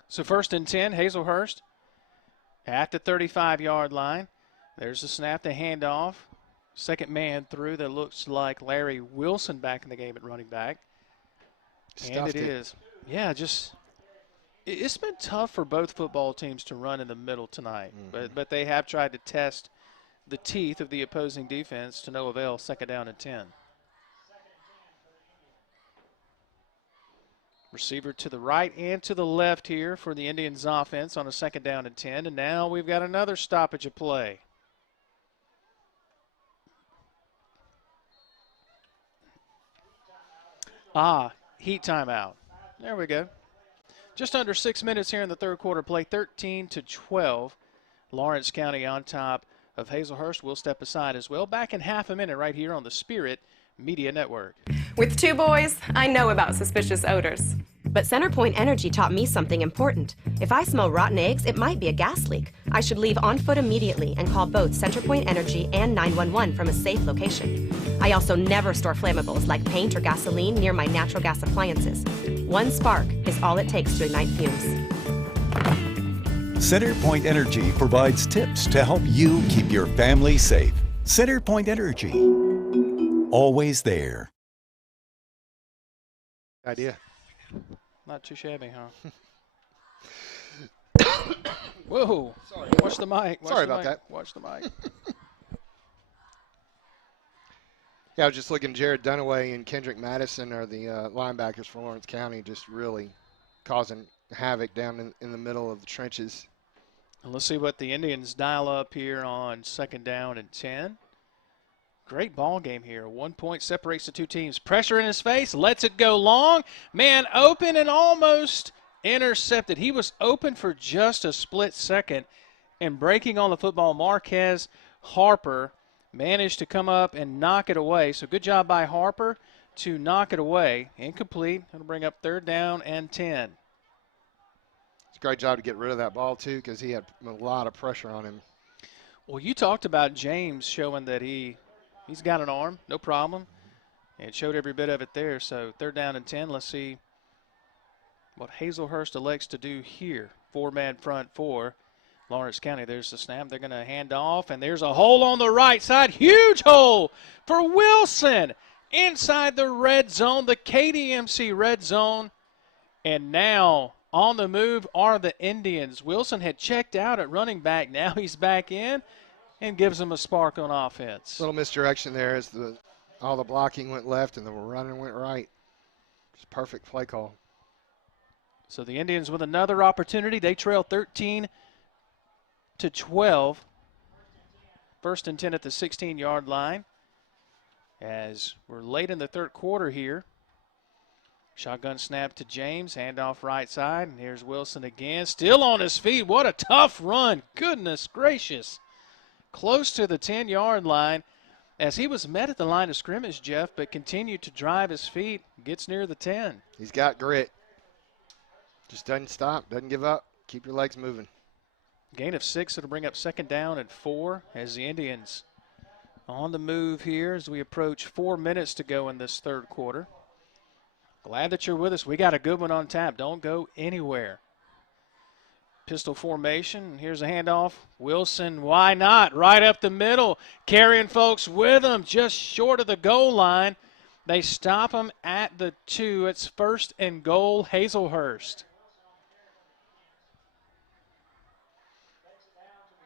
So 1st and 10, Hazlehurst at the 35-yard line. There's the snap, the handoff. Second man through that looks like Larry Wilson back in the game at running back. And it is. Yeah, it's been tough for both football teams to run in the middle tonight. But they have tried to test the teeth of the opposing defense to no avail. 2nd down and 10. Receiver to the right and to the left here for the Indians offense on a 2nd down and 10. And now we've got another stoppage of play. Heat timeout. There we go. Just under 6 minutes here in the third quarter play, 13-12. Lawrence County on top of Hazlehurst. We'll step aside as well. Back in half a minute right here on the Spirit Media Network. With 2 boys, I know about suspicious odors. But CenterPoint Energy taught me something important. If I smell rotten eggs, it might be a gas leak. I should leave on foot immediately and call both CenterPoint Energy and 911 from a safe location. I also never store flammables like paint or gasoline near my natural gas appliances. 1 spark is all it takes to ignite fumes. CenterPoint Energy provides tips to help you keep your family safe. CenterPoint Energy. Always there. Idea. Not too shabby, huh? Whoa. Sorry. Watch the mic. Sorry about that. Watch the mic. Yeah, I was just looking. Jared Dunaway and Kendrick Madison are the linebackers for Lawrence County, just really causing havoc down in the middle of the trenches. And let's see what the Indians dial up here on 2nd down and 10. Great ball game here. 1 point separates the two teams. Pressure in his face. Lets it go long. Man open and almost intercepted. He was open for just a split second. And breaking on the football, Marquez Harper managed to come up and knock it away. So good job by Harper to knock it away. Incomplete. It'll bring up 3rd down and 10. It's a great job to get rid of that ball, too, because he had a lot of pressure on him. Well, you talked about James showing that he's got an arm, no problem. And it showed every bit of it there. So 3rd down and 10. Let's see what Hazlehurst elects to do here. 4-man front for Lawrence County. There's the snap. They're going to hand off, and there's a hole on the right side. Huge hole for Wilson inside the red zone, the KDMC red zone. And now on the move are the Indians. Wilson had checked out at running back. Now he's back in and gives them a spark on offense. Little misdirection there as all the blocking went left and the running went right. Just perfect play call. So the Indians with another opportunity. They trail 13-12. 1st and 10 at the 16-yard line. As we're late in the third quarter here. Shotgun snap to James. Handoff right side. And here's Wilson again. Still on his feet. What a tough run. Goodness gracious. Close to the 10-yard line as he was met at the line of scrimmage, Jeff, but continued to drive his feet. Gets near the 10. He's got grit. Just doesn't stop. Doesn't give up. Keep your legs moving. Gain of 6. It'll bring up 2nd down and 4 as the Indians on the move here as we approach 4 minutes to go in this third quarter. Glad that you're with us. We got a good one on tap. Don't go anywhere. Pistol formation. Here's a handoff. Wilson, why not? Right up the middle. Carrying folks with him just short of the goal line. They stop him at the 2. It's 1st and goal, Hazlehurst.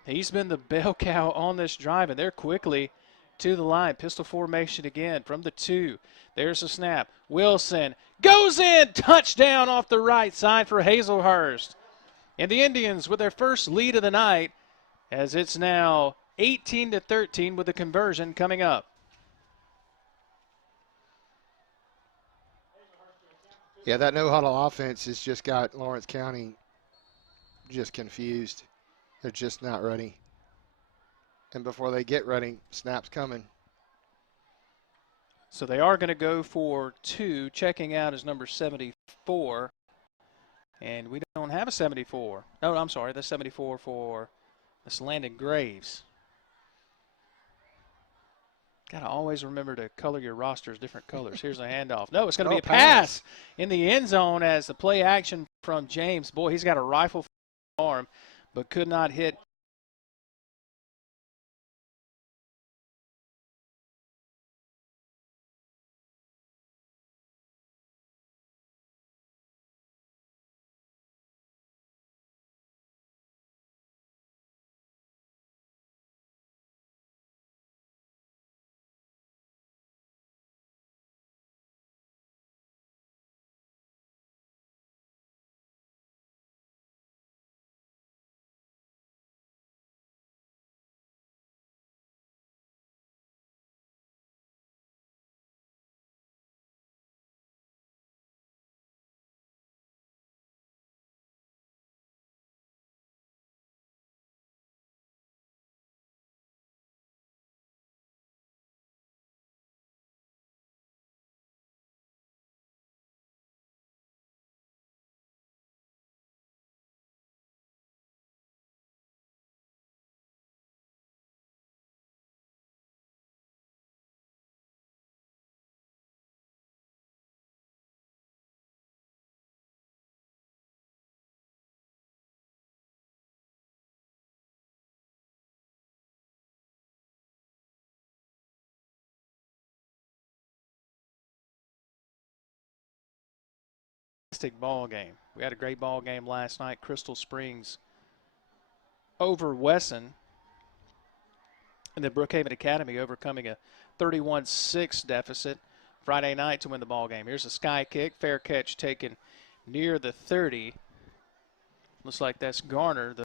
He's been the bell cow on this drive, and they're quickly to the line. Pistol formation again from the 2. There's the snap. Wilson goes in. Touchdown off the right side for Hazlehurst. And the Indians with their first lead of the night as it's now 18-13 with the conversion coming up. Yeah, that no-huddle offense has just got Lawrence County just confused. They're just not ready. And before they get ready, snap's coming. So they are going to go for 2. Checking out is number 74. And we don't have a 74. No, I'm sorry. That's 74 for this Landon Graves. Got to always remember to color your rosters different colors. Here's a handoff. No, it's going to be a pass in the end zone as the play action from James. Boy, he's got a rifle arm, but could not hit. Ball game. We had a great ball game last night. Crystal Springs over Wesson, and then Brookhaven Academy overcoming a 31-6 deficit Friday night to win the ball game. Here's a sky kick, fair catch taken near the 30. Looks like that's Garner.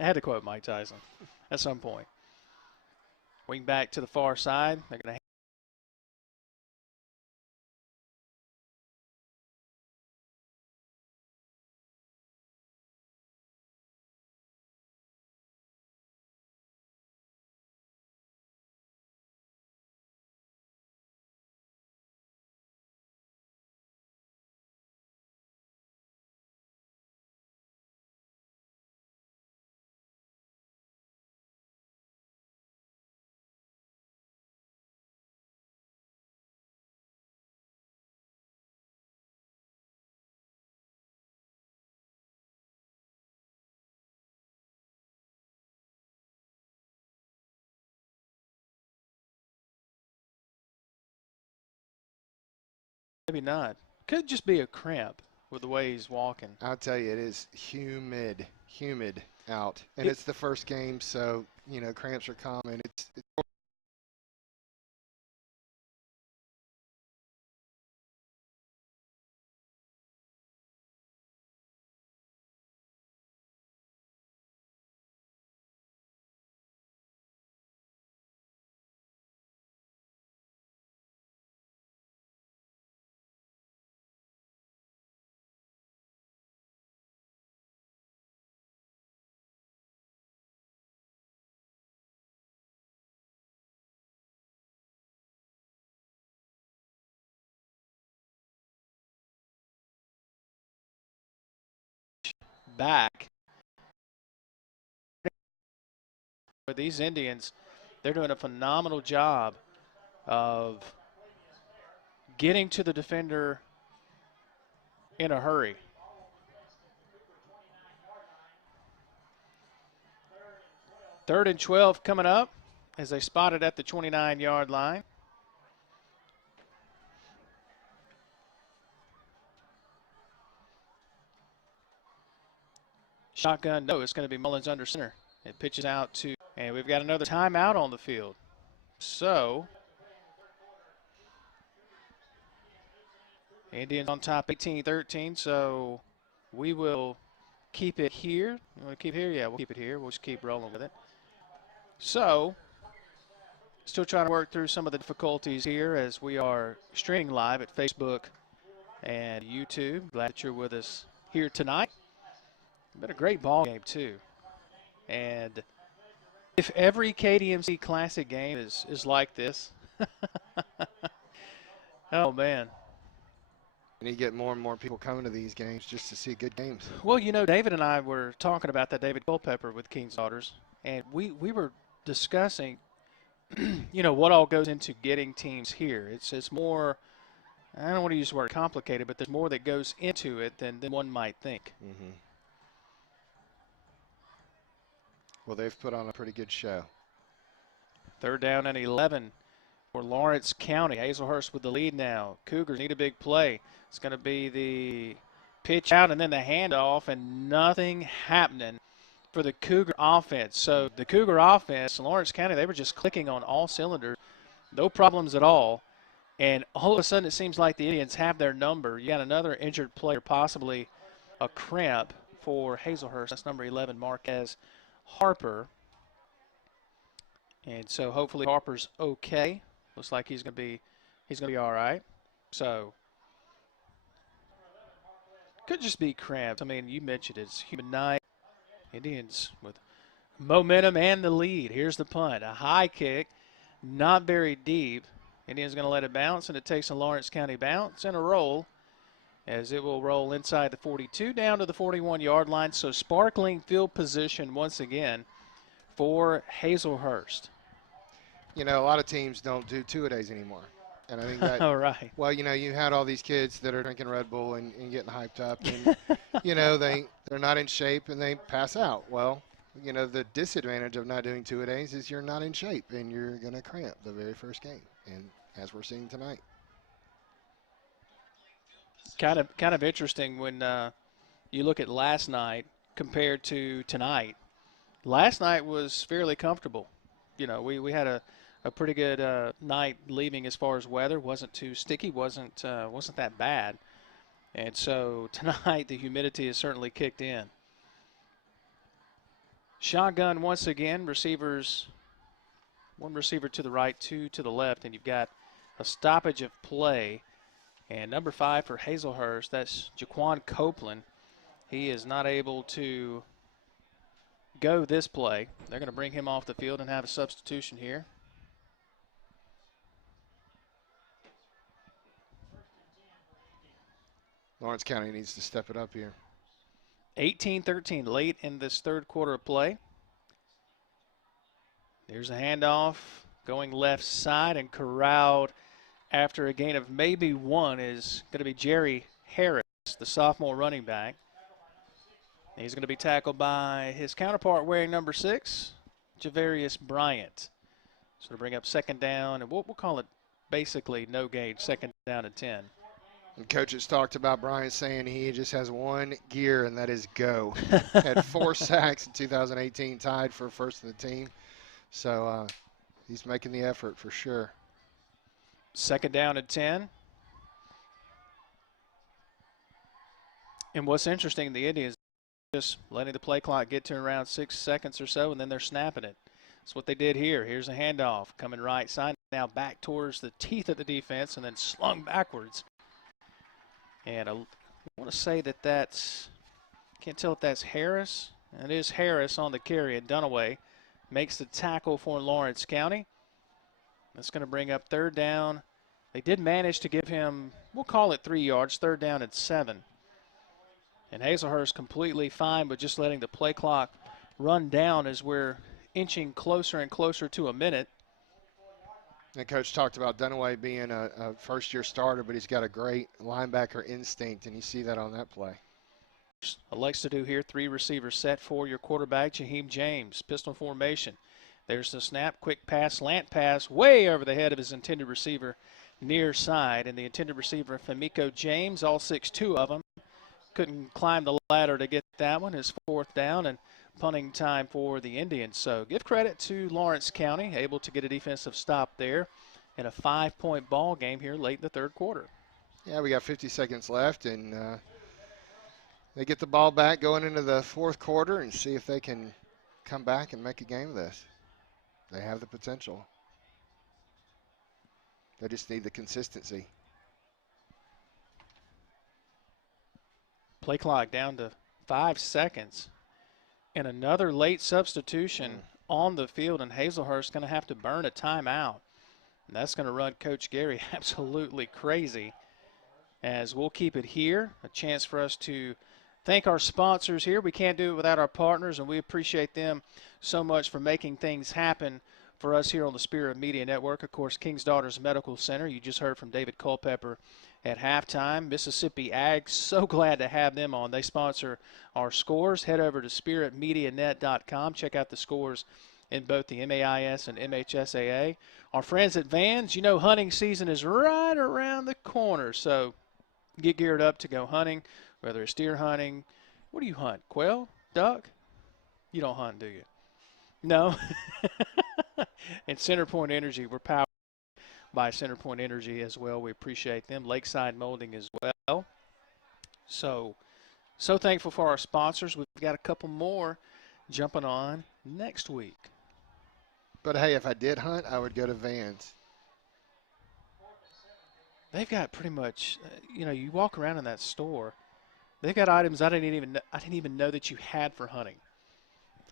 I had to quote Mike Tyson at some point. Wing back to the far side. They're going to maybe not. Could just be a cramp with the way he's walking. I'll tell you, it is humid out. And it's the first game, so, you know, cramps are common. It's back. For these Indians, they're doing a phenomenal job of getting to the defender in a hurry. Third and 12 coming up as they spot it at the 29-yard line. Shotgun, no, it's going to be Mullins under center. It pitches out to, and we've got another timeout on the field. So, Indians on top 18-13, so we will keep it here. You want to keep it here? Yeah, we'll keep it here. We'll just keep rolling with it. So, still trying to work through some of the difficulties here as we are streaming live at Facebook and YouTube. Glad that you're with us here tonight. Been a great ball game, too. And if every KDMC Classic game is like this, oh, man. And you get more and more people coming to these games just to see good games. Well, you know, David and I were talking about that, David Culpepper with King's Daughters, and we were discussing, you know, what all goes into getting teams here. It's more, I don't want to use the word complicated, but there's more that goes into it than one might think. Mm-hmm. Well, they've put on a pretty good show. 3rd down and 11 for Lawrence County. Hazlehurst with the lead now. Cougars need a big play. It's going to be the pitch out and then the handoff, and nothing happening for the Cougar offense. So the Cougar offense, Lawrence County, they were just clicking on all cylinders. No problems at all. And all of a sudden it seems like the Indians have their number. You got another injured player, possibly a cramp for Hazlehurst. That's number 11, Marquez Harper. And so hopefully Harper's okay. Looks like he's gonna be all right. So could just be cramps. I mean, you mentioned it's human night. Indians with momentum and the lead. Here's the punt. A high kick, not very deep. Indians going to let it bounce, and it takes a Lawrence County bounce and a roll as it will roll inside the 42 down to the 41-yard line. So sparkling field position once again for Hazlehurst. You know, a lot of teams don't do two-a-days anymore. And I think that, all right. Well, you know, you had all these kids that are drinking Red Bull and getting hyped up. And, you know, they're not in shape and they pass out. Well, you know, the disadvantage of not doing two-a-days is you're not in shape and you're going to cramp the very first game. And as we're seeing tonight. Kind of interesting when you look at last night compared to tonight. Last night was fairly comfortable. You know, we had a pretty good night leaving as far as weather. Wasn't too sticky, wasn't that bad. And so tonight the humidity has certainly kicked in. Shotgun once again, receivers, one receiver to the right, two to the left, and you've got a stoppage of play. And number 5 for Hazlehurst, that's Jaquan Copeland. He is not able to go this play. They're going to bring him off the field and have a substitution here. Lawrence County needs to step it up here. 18-13 late in this third quarter of play. There's a handoff going left side and corralled after a gain of maybe 1 is going to be Jerry Harris, the sophomore running back. He's going to be tackled by his counterpart wearing number 6, Javarius Bryant. So to bring up 2nd down, and we'll call it basically no gain, 2nd down and 10. And coaches talked about Bryant saying he just has one gear, and that is go. Had 4 sacks in 2018, tied for first of the team. So he's making the effort for sure. 2nd down and 10. And what's interesting, the Indians just letting the play clock get to around 6 seconds or so, and then they're snapping it. That's what they did here. Here's a handoff coming right side, now back towards the teeth of the defense, and then slung backwards. And I want to say that that's, can't tell if that's Harris. It is Harris on the carry, and Dunaway makes the tackle for Lawrence County. That's going to bring up 3rd down. They did manage to give him, we'll call it 3 yards, 3rd down and 7. And Hazlehurst completely fine with just letting the play clock run down as we're inching closer and closer to a minute. And Coach talked about Dunaway being a first-year starter, but he's got a great linebacker instinct, and you see that on that play. Likes to do here, 3 receivers set for your quarterback, Jaheim James, pistol formation. There's the snap, quick pass, slant pass, way over the head of his intended receiver near side. And the intended receiver, Famiko James, all 6'2" of them, couldn't climb the ladder to get that one. It's 4th down and punting time for the Indians. So give credit to Lawrence County, able to get a defensive stop there in a 5-point ball game here late in the 3rd quarter. Yeah, we got 50 seconds left, and they get the ball back going into the 4th quarter and see if they can come back and make a game of this. They have the potential. They just need the consistency. Play clock down to 5 seconds. And another late substitution on the field, and Hazlehurst going to have to burn a timeout. And that's going to run Coach Gary absolutely crazy. As we'll keep it here, a chance for us to thank our sponsors here. We can't do it without our partners, and we appreciate them so much for making things happen for us here on the Spirit Media Network. Of course, King's Daughters Medical Center. You just heard from David Culpepper at halftime. Mississippi Ag, so glad to have them on. They sponsor our scores. Head over to spiritmedianet.com. Check out the scores in both the MAIS and MHSAA. Our friends at Vans, you know hunting season is right around the corner, so get geared up to go hunting, whether it's deer hunting. What do you hunt? Quail? Duck? You don't hunt, do you? No. And Centerpoint Energy, we're powered by Centerpoint Energy as well. We appreciate them. Lakeside Molding as well. So thankful for our sponsors. We've got a couple more jumping on next week. But, hey, if I did hunt, I would go to Vans. They've got pretty much, you walk around in that store, they've got items I didn't even know that you had for hunting.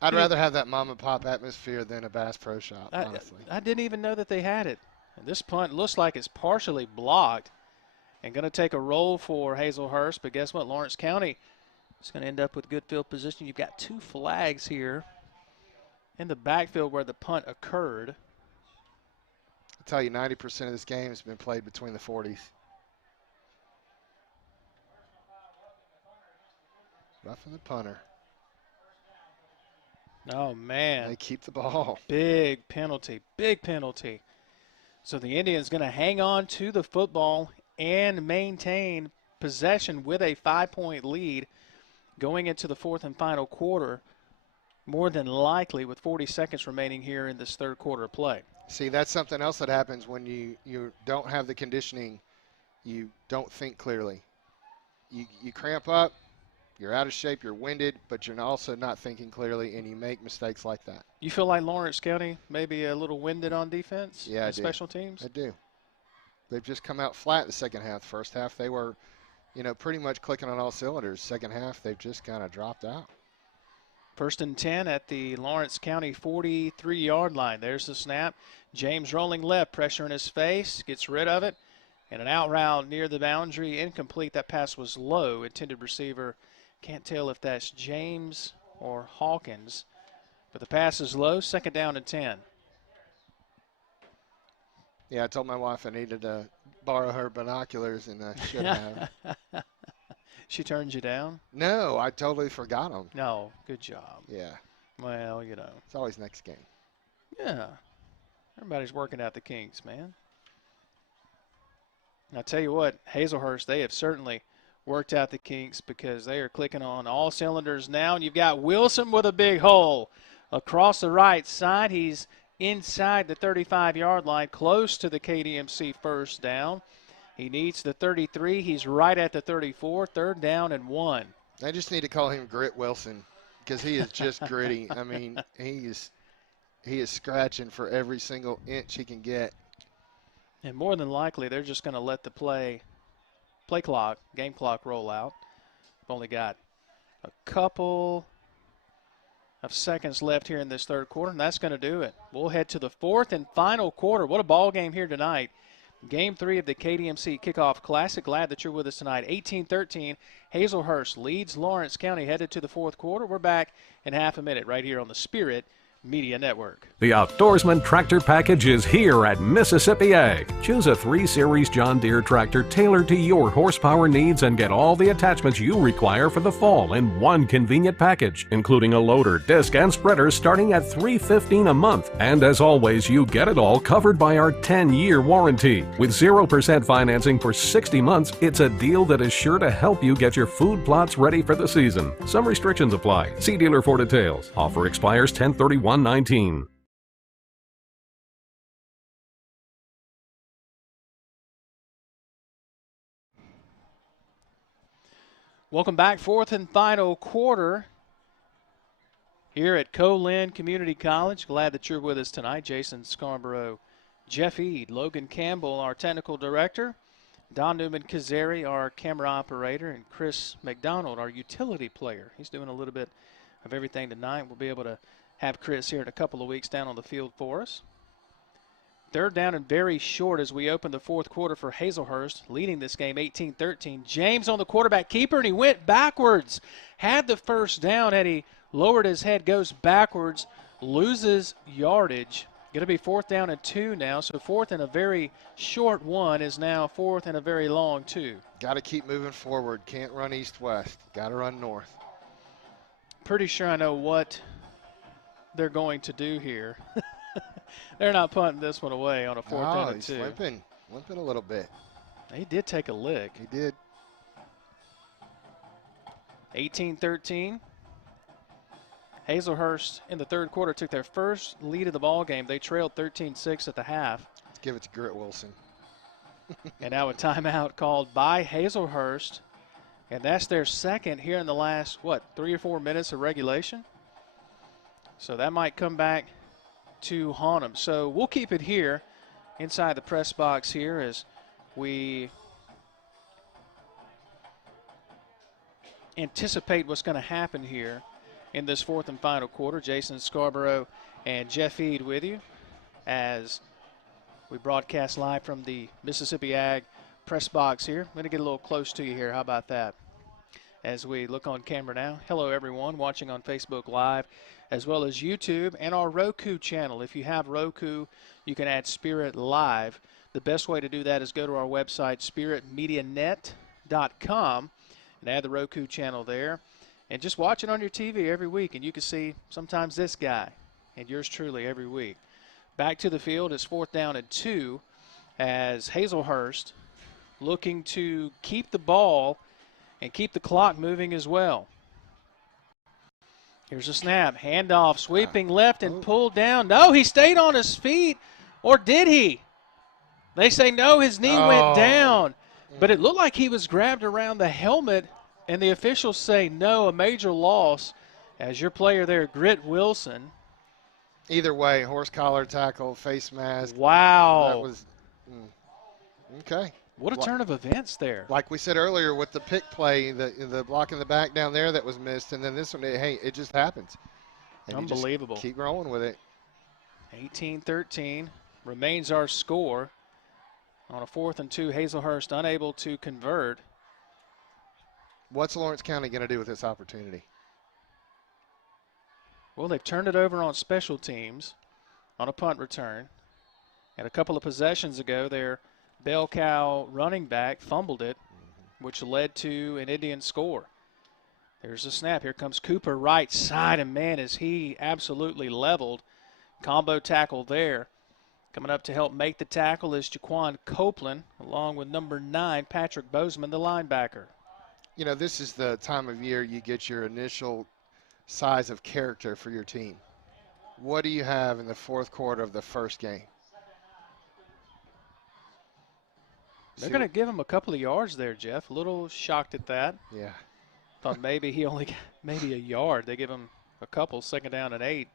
I'd rather have that mom and pop atmosphere than a Bass Pro Shop, honestly. I didn't even know that they had it. And this punt looks like it's partially blocked and going to take a roll for Hazlehurst. But guess what? Lawrence County is going to end up with good field position. You've got 2 flags here in the backfield where the punt occurred. I'll tell you, 90% of this game has been played between the 40s. Roughing the punter. Oh, man. They keep the ball. Big penalty. Big penalty. So the Indians going to hang on to the football and maintain possession with a 5-point lead going into the 4th and final quarter, more than likely with 40 seconds remaining here in this 3rd quarter of play. See, that's something else that happens when you don't have the conditioning. You don't think clearly. You cramp up. You're out of shape, you're winded, but you're also not thinking clearly, and you make mistakes like that. You feel like Lawrence County maybe a little winded on defense? Yeah, I do. Special teams? I do. They've just come out flat in the second half. First half, they were, pretty much clicking on all cylinders. Second half, they've just kind of dropped out. 1st and 10 at the Lawrence County 43-yard line. There's the snap. James rolling left, pressure in his face, gets rid of it, and an out route near the boundary, incomplete. That pass was low. Intended receiver, can't tell if that's James or Hawkins, but the pass is low. 2nd down and 10. Yeah, I told my wife I needed to borrow her binoculars, and I should have. She turned you down? No, I totally forgot them. No, good job. Yeah. Well, It's always next game. Yeah. Everybody's working out the kinks, man. And I tell you what, Hazlehurst, they have certainly worked out the kinks because they are clicking on all cylinders now. And you've got Wilson with a big hole across the right side. He's inside the 35-yard line, close to the KDMC 1st down. He needs the 33. He's right at the 34. 3rd down and 1. I just need to call him Grit Wilson because he is just gritty. I mean, he is scratching for every single inch he can get. And more than likely, they're just going to let the game clock roll out. We've only got a couple of seconds left here in this 3rd quarter, and that's going to do it. We'll head to the 4th and final quarter. What a ball game here tonight. Game 3 of the KDMC Kickoff Classic. Glad that you're with us tonight. 18-13, Hazlehurst leads Lawrence County headed to the 4th quarter. We're back in half a minute right here on the Spirit Media Network. The Outdoorsman Tractor Package is here at Mississippi Ag. Choose a 3 Series John Deere tractor tailored to your horsepower needs and get all the attachments you require for the fall in one convenient package, including a loader, disc, and spreader starting at $315 a month. And as always, you get it all covered by our 10-year warranty. With 0% financing for 60 months, it's a deal that is sure to help you get your food plots ready for the season. Some restrictions apply. See dealer for details. Offer expires 10/31/19. Welcome back, fourth and final quarter here at Copeland Community College. Glad that you're with us tonight. Jason Scarborough, Jeff Eade, Logan Campbell, our technical director, Don Newman-Kazari, our camera operator, and Chris McDonald, our utility player. He's doing a little bit of everything tonight. We'll be able to have Chris here in a couple of weeks down on the field for us. Third down and very short as we open the fourth quarter for Hazlehurst, leading this game 18-13. James on the quarterback keeper, and he went backwards. Had the first down, had he lowered his head, goes backwards, loses yardage. Going to be 4th down and 2 now, so 4th and a very short 1 is now 4th and a very long 2. Got to keep moving forward. Can't run east-west. Got to run north. Pretty sure I know what they're going to do here. They're not punting this one away on a 4th down and 2. He's limping a little bit. He did take a lick. He did. 18-13. Hazlehurst in the third quarter took their first lead of the ball game. They trailed 13-6 at the half. Let's give it to Grit Wilson. And now a timeout called by Hazlehurst. And that's their second here in the last, 3 or 4 minutes of regulation? So that might come back to haunt them. So we'll keep it here inside the press box here as we anticipate what's going to happen here in this fourth and final quarter. Jason Scarborough and Jeff Eade with you as we broadcast live from the Mississippi Ag press box here. I'm going to get a little close to you here. How about that? As we look on camera now. Hello, everyone watching on Facebook Live, as well as YouTube and our Roku channel. If you have Roku, you can add Spirit Live. The best way to do that is go to our website, spiritmedianet.com, and add the Roku channel there. And just watch it on your TV every week, and you can see sometimes this guy and yours truly every week. Back to the field, it's 4th down and 2 as Hazlehurst looking to keep the ball and keep the clock moving as well. Here's a snap, handoff, sweeping left and pulled down. No, he stayed on his feet, or did he? They say no, his knee went down, but it looked like he was grabbed around the helmet, and the officials say no, a major loss, as your player there, Grit Wilson. Either way, horse collar tackle, face mask. Wow. That was okay. What a turn of events there. Like we said earlier with the pick play, the block in the back down there that was missed, and then this one, hey, it just happens. And unbelievable. Keep rolling with it. 18-13 remains our score. On a 4th and 2, Hazlehurst unable to convert. What's Lawrence County going to do with this opportunity? Well, they've turned it over on special teams on a punt return. And a couple of possessions ago, their bell cow running back fumbled it, which led to an Indian score. There's a snap. Here comes Cooper right side, and man, is he absolutely leveled. Combo tackle there. Coming up to help make the tackle is Jaquan Copeland, along with number 9, Patrick Bozeman, the linebacker. You know, this is the time of year you get your initial size of character for your team. What do you have in the fourth quarter of the first game? They're going to give him a couple of yards there, Jeff. A little shocked at that. Yeah. Thought maybe he only got maybe a yard. They give him a couple, 2nd down and 8.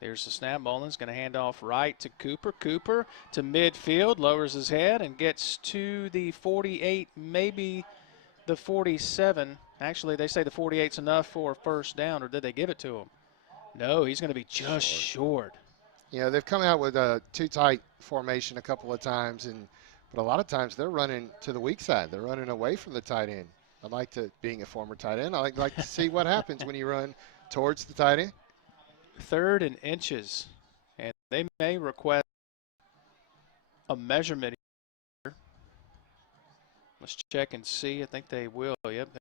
There's the snap. Mullins going to hand off right to Cooper. Cooper to midfield, lowers his head and gets to the 48, maybe the 47. Actually, they say the 48's enough for a first down, or did they give it to him? No, he's going to be just short. Yeah, they've come out with a too-tight formation a couple of times, but a lot of times they're running to the weak side. They're running away from the tight end. Being a former tight end, I like to see what happens when you run towards the tight end. 3rd and inches. And they may request a measurement here. Let's check and see. I think they will. Yep. They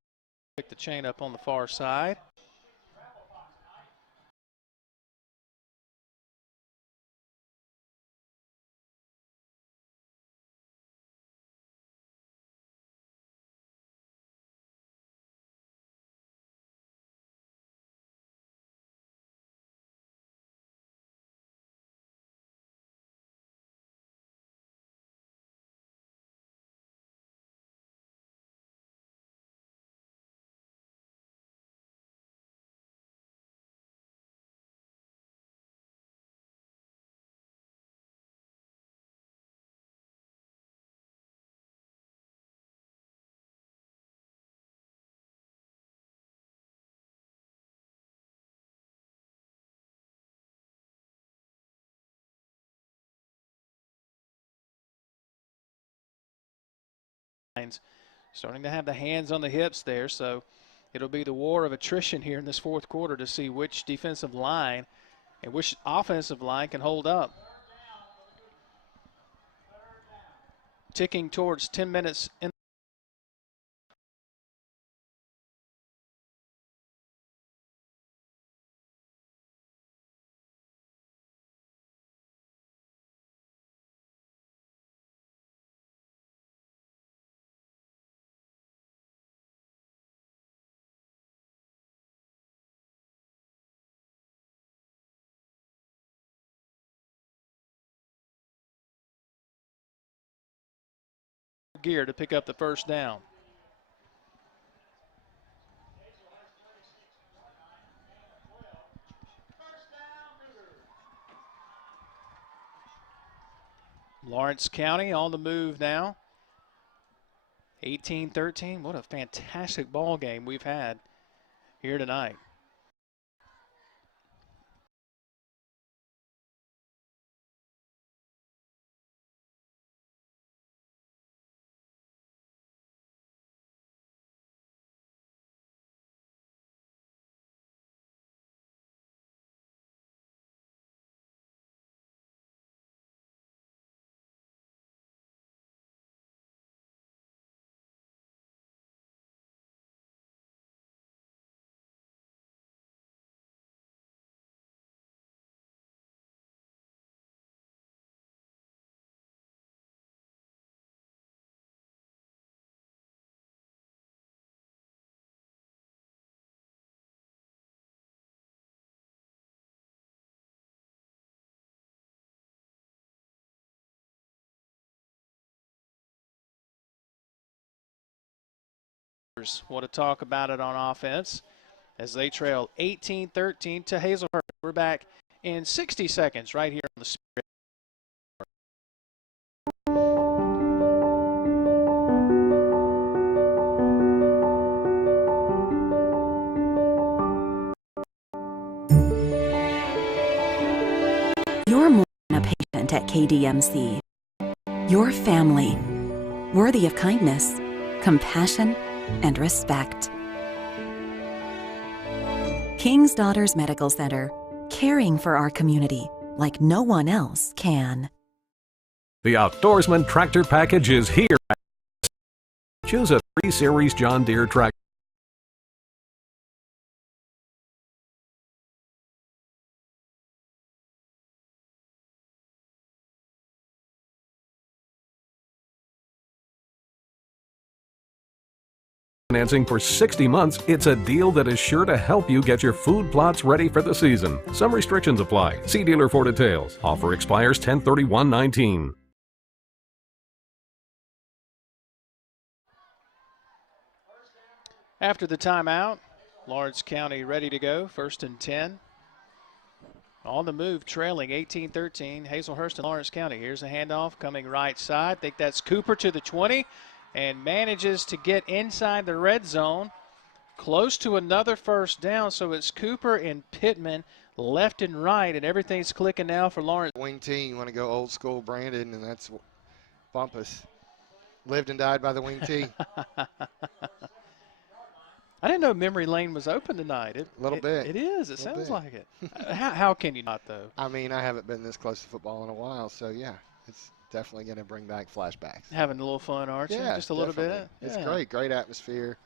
pick the chain up on the far side. Starting to have the hands on the hips there, so it'll be the war of attrition here in this 4th quarter to see which defensive line and which offensive line can hold up. Ticking towards 10 minutes in. Gear to pick up the 1st down. Lawrence County on the move now. 18-13. What a fantastic ball game we've had here tonight. Want to talk about it on offense as they trail 18-13 to Hazlehurst. We're back in 60 seconds right here on the Spirit. You're more than a patient at KDMC. Your family, worthy of kindness, compassion, and respect. King's Daughters Medical Center, caring for our community like no one else can. The Outdoorsman Tractor Package is here. Choose a 3 Series John Deere tractor. Financing for 60 months, it's a deal that is sure to help you get your food plots ready for the season. Some restrictions apply. See dealer for details. Offer expires 10/31/19. After the timeout, Lawrence County ready to go. 1st and 10. On the move, trailing 18-13. Hazlehurst and Lawrence County. Here's a handoff coming right side. I think that's Cooper to the 20. And manages to get inside the red zone, close to another 1st down. So it's Cooper and Pittman left and right, and everything's clicking now for Lawrence. Wing T, you want to go old school Brandon, and that's Bumpus. Lived and died by the wing T. I didn't know Memory Lane was open tonight. A little bit. It is. It sounds like it. How can you not, though? I mean, I haven't been this close to football in a while, so yeah, it's definitely going to bring back flashbacks. Having a little fun, aren't you? Yeah, Just a little bit? It's great. Great atmosphere.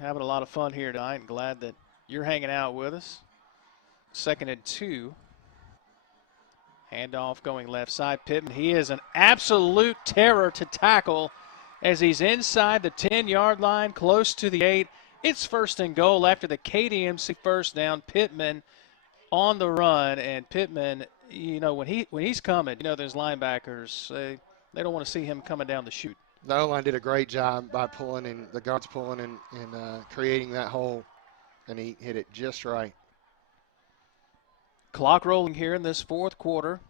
Having a lot of fun here tonight. And glad that you're hanging out with us. 2nd and 2. Handoff going left side. Pittman, he is an absolute terror to tackle as he's inside the 10-yard line, close to the 8. It's 1st and goal after the KDMC first down. Pittman on the run, and Pittman, you know, when he's coming, you know, there's linebackers, they don't want to see him coming down the chute. The O-line did a great job by pulling, and the guards pulling and creating that hole, and he hit it just right. Clock rolling here in this 4th quarter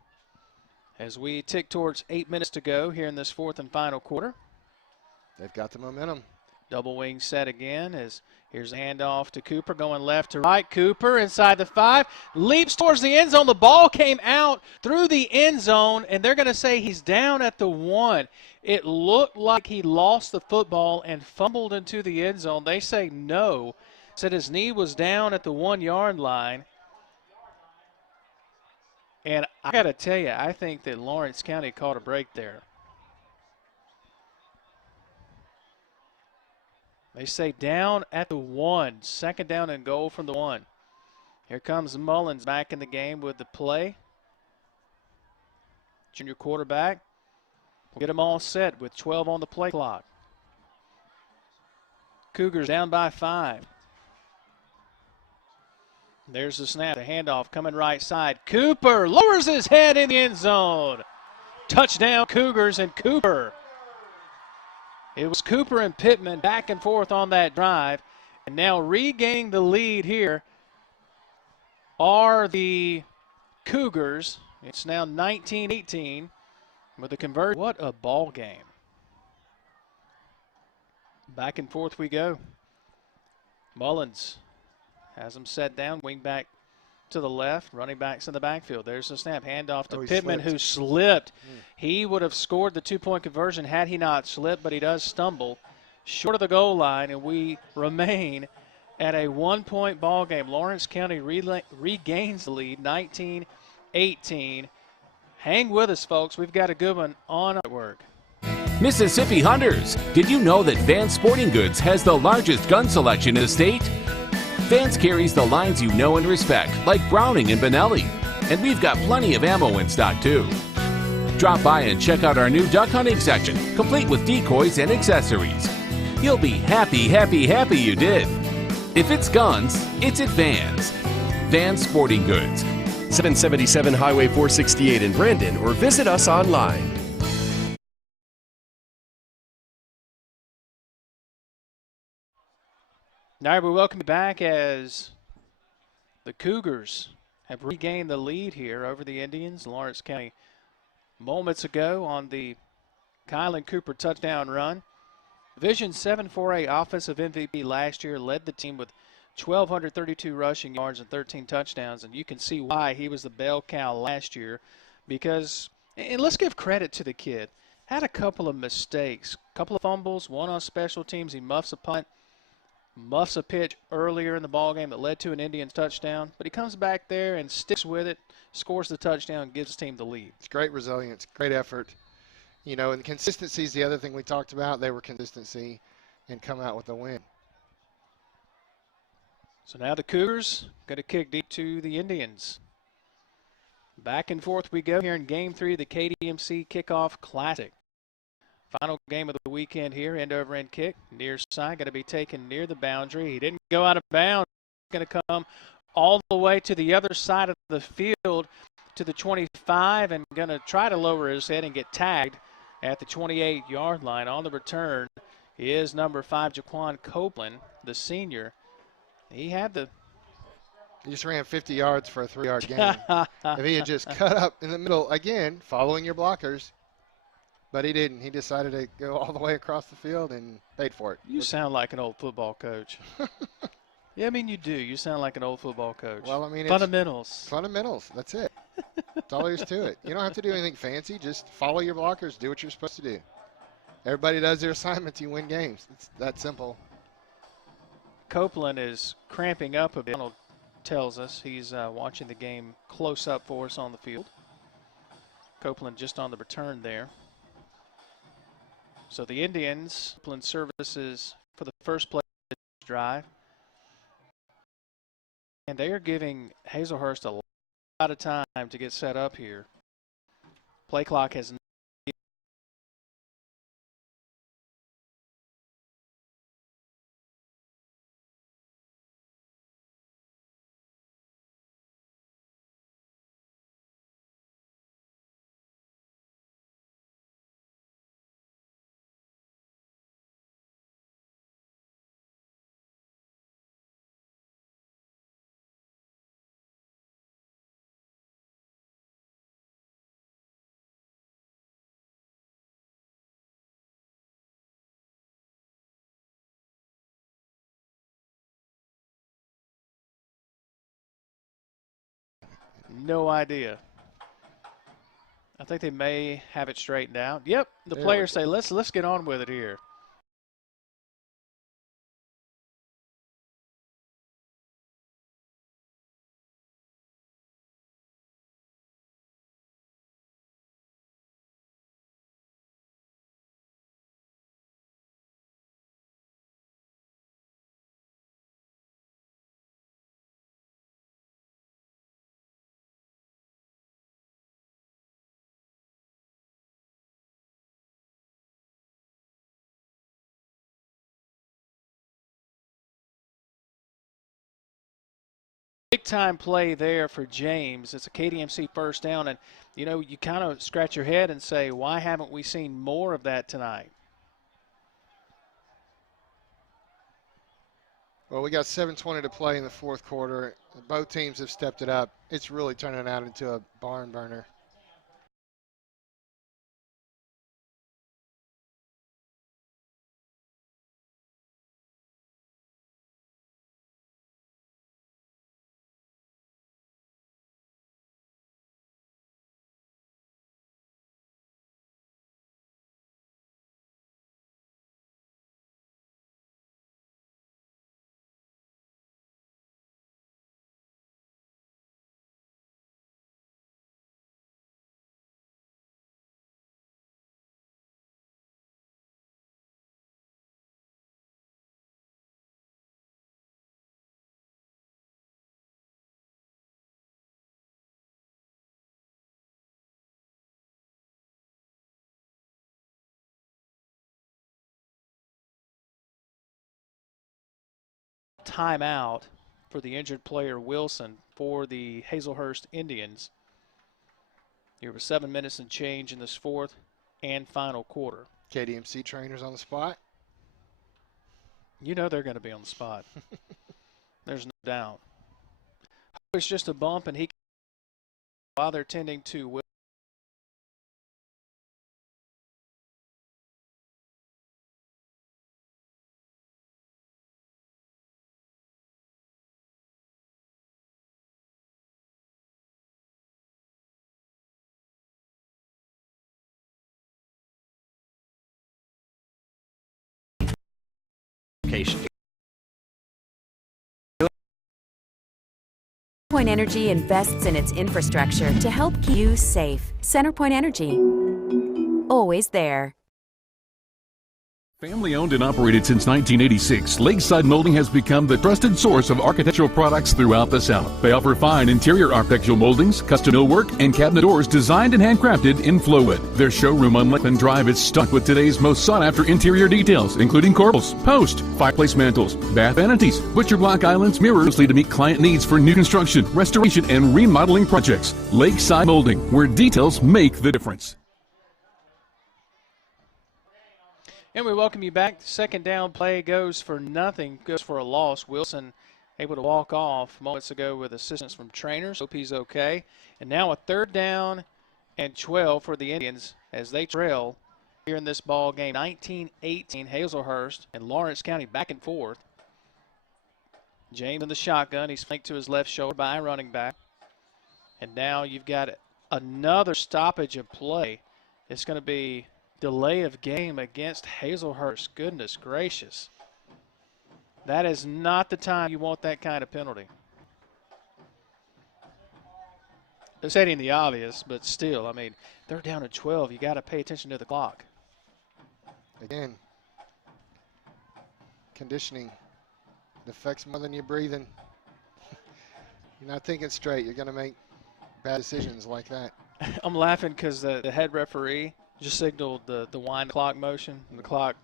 as we tick towards 8 minutes to go here in this 4th and final quarter. They've got the momentum. Double wing set again as here's a handoff to Cooper going left to right. Cooper inside the 5, leaps towards the end zone. The ball came out through the end zone, and they're going to say he's down at the 1. It looked like he lost the football and fumbled into the end zone. They say no, said his knee was down at the 1-yard line. And I got to tell you, I think that Lawrence County caught a break there. They say down at the 1, 2nd down and goal from the 1. Here comes Mullins back in the game with the play. Junior quarterback. We'll get them all set with 12 on the play clock. Cougars down by 5. There's the snap, the handoff coming right side. Cooper lowers his head in the end zone. Touchdown Cougars and Cooper. It was Cooper and Pittman back and forth on that drive. And now regaining the lead here are the Cougars. It's now 19-18 with a conversion. What a ball game. Back and forth we go. Mullins has them set down, wing back to the left, running backs in the backfield. There's the snap, handoff to Pittman, who slipped. He would have scored the 2-point conversion had he not slipped, but he does stumble short of the goal line, and we remain at a 1-point ball game. Lawrence County regains the lead, 19-18. Hang with us, folks. We've got a good one on at work. Mississippi Hunters, did you know that Vance Sporting Goods has the largest gun selection in the state? Vance carries the lines you know and respect, like Browning and Benelli. And we've got plenty of ammo in stock, too. Drop by and check out our new duck hunting section, complete with decoys and accessories. You'll be happy, happy, happy you did. If it's guns, it's at Vance. Vance Sporting Goods. 777 Highway 468 in Brandon, or visit us online. All right, we welcome you back as the Cougars have regained the lead here over the Indians. Lawrence County moments ago on the Kylan Cooper touchdown run. Division 7-4A offensive MVP last year, led the team with 1,232 rushing yards and 13 touchdowns, and you can see why he was the bell cow last year because, and let's give credit to the kid, had a couple of mistakes, a couple of fumbles, one on special teams. He muffs a punt. Muffs a pitch earlier in the ballgame that led to an Indians touchdown, but he comes back there and sticks with it, scores the touchdown, gives his team the lead. It's great resilience, great effort. You know, and consistency is the other thing we talked about. They were consistency and come out with a win. So now the Cougars going to kick deep to the Indians. Back and forth we go here in Game 3 of the KDMC Kickoff Classic. Final game of the weekend here, end-over-end kick, near side, going to be taken near the boundary. He didn't go out of bounds. Going to come all the way to the other side of the field to the 25 and going to try to lower his head and get tagged at the 28-yard line. On the return is number 5, Jaquan Copeland, the senior. He just ran 50 yards for a 3-yard gain. If he had just cut up in the middle, again, following your blockers, but he didn't. He decided to go all the way across the field and paid for it. You sound like an old football coach. Yeah, I mean, you do. You sound like an old football coach. Well, I mean, fundamentals. Fundamentals. That's it. That's all there is to it. You don't have to do anything fancy. Just follow your blockers. Do what you're supposed to do. Everybody does their assignments. You win games. It's that simple. Copeland is cramping up a bit. Donald tells us he's watching the game close up for us on the field. Copeland just on the return there. So the Indians, Copeland services for the first play drive. And they are giving Hazlehurst a lot of time to get set up here. Play clock has no idea. I think they may have it straightened out. Yep, the players say let's get on with it here. Big time play there for James. It's a KDMC first down, and you know, you kind of scratch your head and say, why haven't we seen more of that tonight? Well, we got 7:20 to play in the fourth quarter. Both teams have stepped it up. It's really turning out into a barn burner. Timeout for the injured player Wilson for the Hazlehurst Indians. Here was 7 minutes and change in this fourth and final quarter. KDMC trainers on the spot. You know they're going to be on the spot. There's no doubt. It's just a bump, and he, while they're tending to Wilson. CenterPoint Energy invests in its infrastructure to help keep you safe. CenterPoint Energy, always there. Family owned and operated since 1986, Lakeside Molding has become the trusted source of architectural products throughout the South. They offer fine interior architectural moldings, custom millwork, and cabinet doors designed and handcrafted in Flowwood. Their showroom on Lakeland Drive is stocked with today's most sought-after interior details, including corbels, post, fireplace mantles, bath vanities, butcher block islands, mirrors to meet client needs for new construction, restoration, and remodeling projects. Lakeside Molding, where details make the difference. And we welcome you back. Second down play goes for nothing, goes for a loss. Wilson able to walk off moments ago with assistance from trainers. Hope he's okay. And now a third down and 12 for the Indians as they trail here in this ball game. 19-18, Hazlehurst and Lawrence County back and forth. James in the shotgun. He's flanked to his left shoulder by a running back. And now you've got another stoppage of play. It's going to be delay of game against Hazlehurst. Goodness gracious. That is not the time you want that kind of penalty. Stating the obvious, but still, I mean, they're down to 12. You got to pay attention to the clock. Again, conditioning affects more than you're breathing. You're not thinking straight. You're going to make bad decisions like that. I'm laughing because the head referee just signaled the wind clock motion, and the clock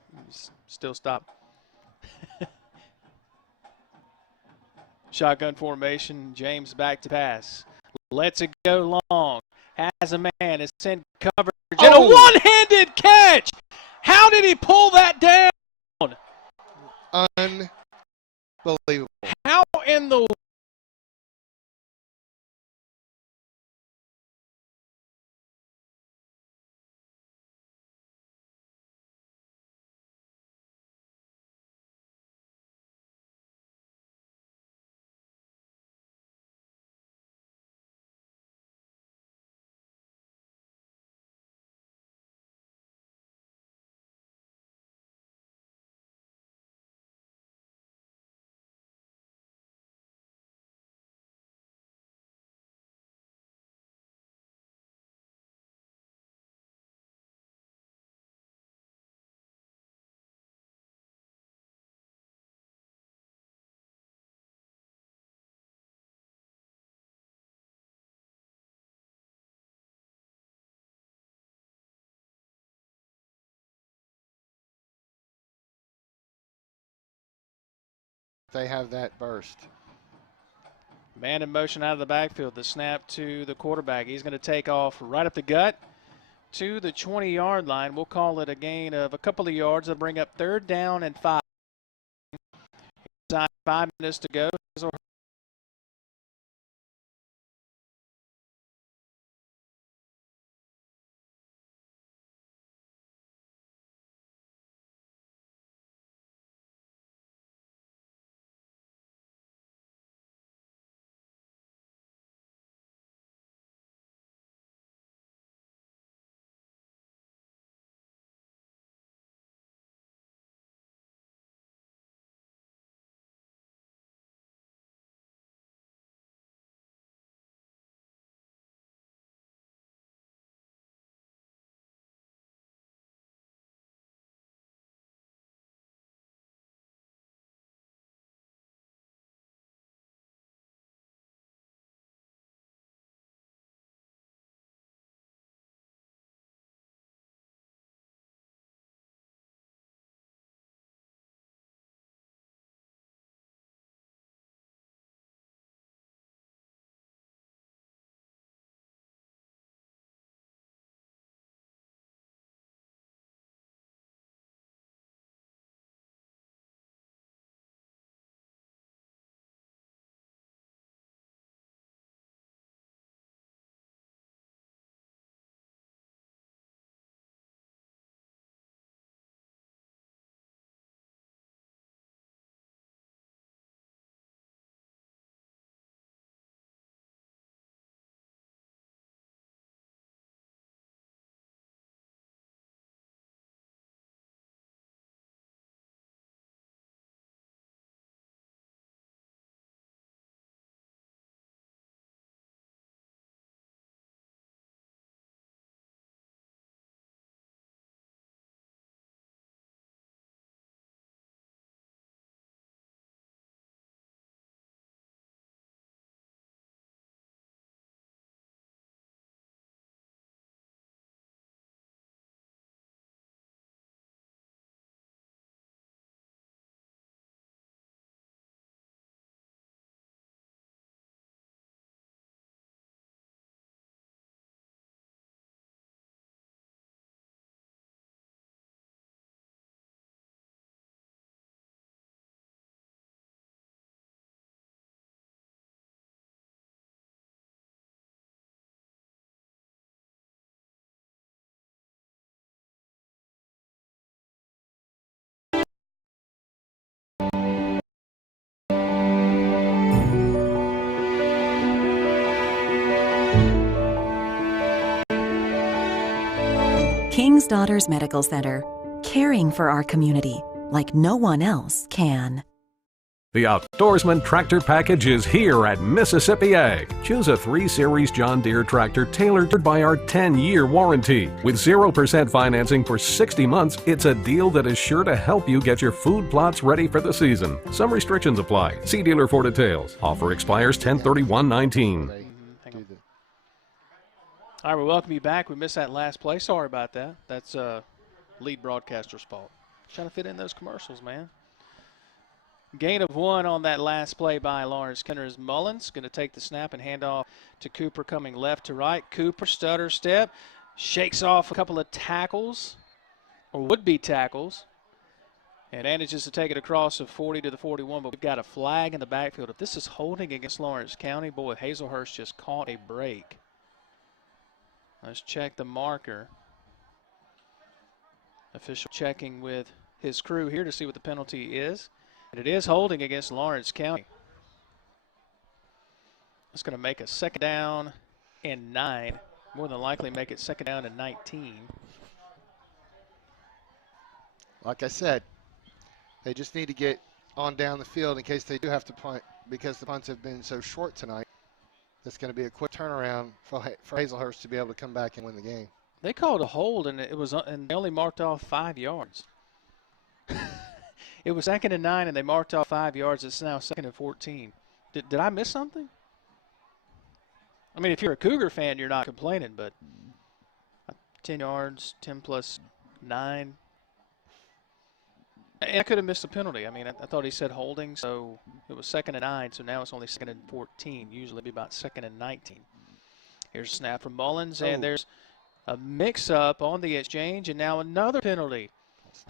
still stopped. Shotgun formation, James back to pass. Lets it go long. Has a man. It's in coverage. And a one-handed catch. How did he pull that down? Unbelievable. How in the They have that burst. Man in motion out of the backfield. The snap to the quarterback. He's going to take off right up the gut to the 20-yard line. We'll call it a gain of a couple of yards. They'll bring up 3rd down and 5. 5 minutes to go. King's Daughters Medical Center, caring for our community like no one else can. The Outdoorsman Tractor Package is here at Mississippi Ag. Choose a 3 Series John Deere tractor tailored by our 10-year warranty. With 0% financing for 60 months, it's a deal that is sure to help you get your food plots ready for the season. Some restrictions apply. See dealer for details. Offer expires 10/31/19. All right, we welcome you back. We missed that last play. Sorry about that. That's lead broadcaster's fault. Trying to fit in those commercials, man. Gain of 1 on that last play by Lawrence Kenner is Mullins. Going to take the snap and hand off to Cooper coming left to right. Cooper, stutter step, shakes off a couple of tackles, or would-be tackles, and manages to take it across the 40 to the 41, but we've got a flag in the backfield. If this is holding against Lawrence County, boy, Hazlehurst just caught a break. Let's check the marker. Official checking with his crew here to see what the penalty is. And it is holding against Lawrence County. It's going to make a 2nd down and 9. More than likely make it 2nd down and 19. Like I said, they just need to get on down the field in case they do have to punt, because the punts have been so short tonight. That's going to be a quick turnaround for Hazlehurst to be able to come back and win the game. They called a hold, and and they only marked off 5 yards. It was 2nd and 9, and they marked off 5 yards. It's now 2nd and 14. Did I miss something? I mean, if you're a Cougar fan, you're not complaining, but 10 yards, 10 plus 9. And I could have missed a penalty. I mean, I thought he said holding, so it was 2nd and 9, so now it's only 2nd and 14. Usually it'd be about 2nd and 19. Here's a snap from Mullins, and there's a mix-up on the exchange, and now another penalty.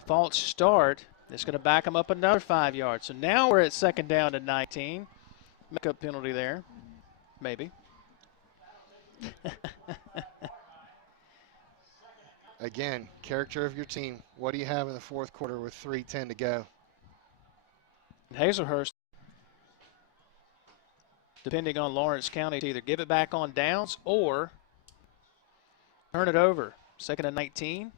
False start. It's going to back him up another 5 yards. So now we're at 2nd down and 19. Make-up penalty there. Maybe. Again, character of your team. What do you have in the 4th quarter with 3:10 to go? Hazlehurst, depending on Lawrence County, to either give it back on downs or turn it over. 2nd and 19.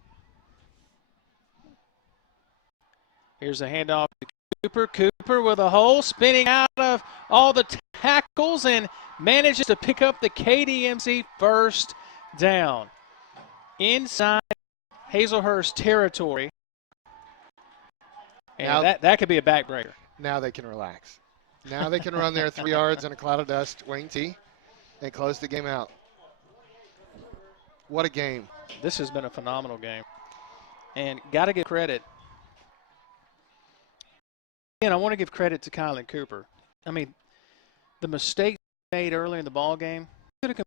Here's a handoff to Cooper. Cooper with a hole, spinning out of all the tackles and manages to pick up the KDMC 1st down. Inside Hazlehurst territory. And now, that could be a backbreaker. Now they can relax. Now they can run their 3 yards in a cloud of dust, wing tee, and close the game out. What a game. This has been a phenomenal game. And got to give credit. Again, I want to give credit to Kylan Cooper. I mean, the mistake made early in the ball game could have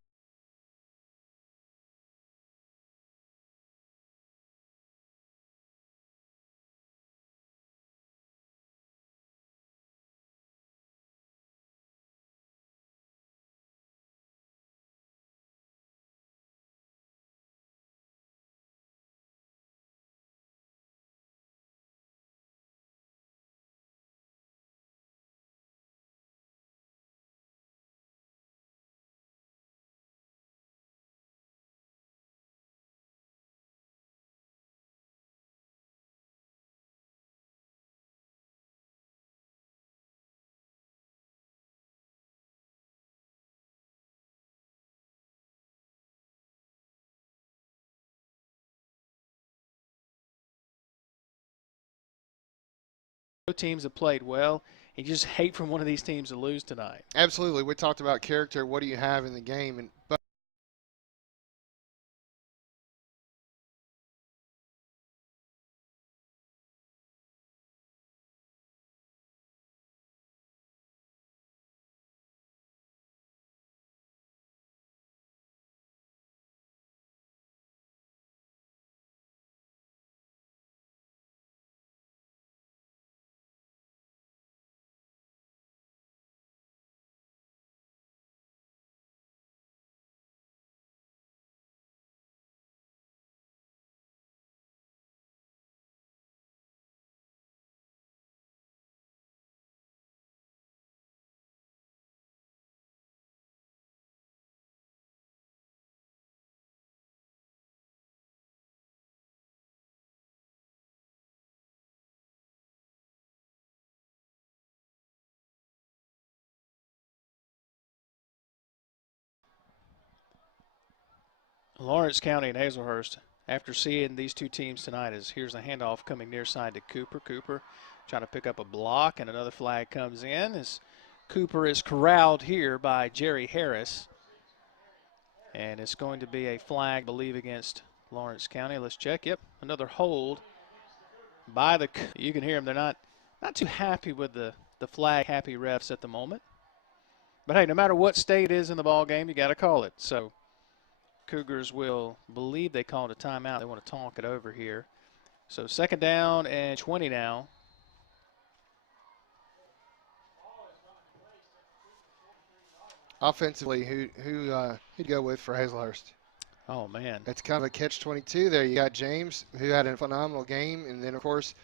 teams have played well. You just hate for one of these teams to lose tonight. Absolutely. We talked about character. What do you have in the game? But Lawrence County and Hazlehurst, after seeing these two teams tonight, here's a handoff coming near side to Cooper. Cooper trying to pick up a block, and another flag comes in as Cooper is corralled here by Jerry Harris. And it's going to be a flag, I believe, against Lawrence County. Let's check. Yep, another hold by the. You can hear them. They're not too happy with the flag. Happy refs at the moment. But hey, no matter what state it is in the ball game, you got to call it. So Cougars will believe they called a timeout. They want to talk it over here. So second down and 20 now. Offensively, who'd go with for Hazlehurst? Oh, man. It's kind of a catch-22 there. You got James, who had a phenomenal game, and then, of course,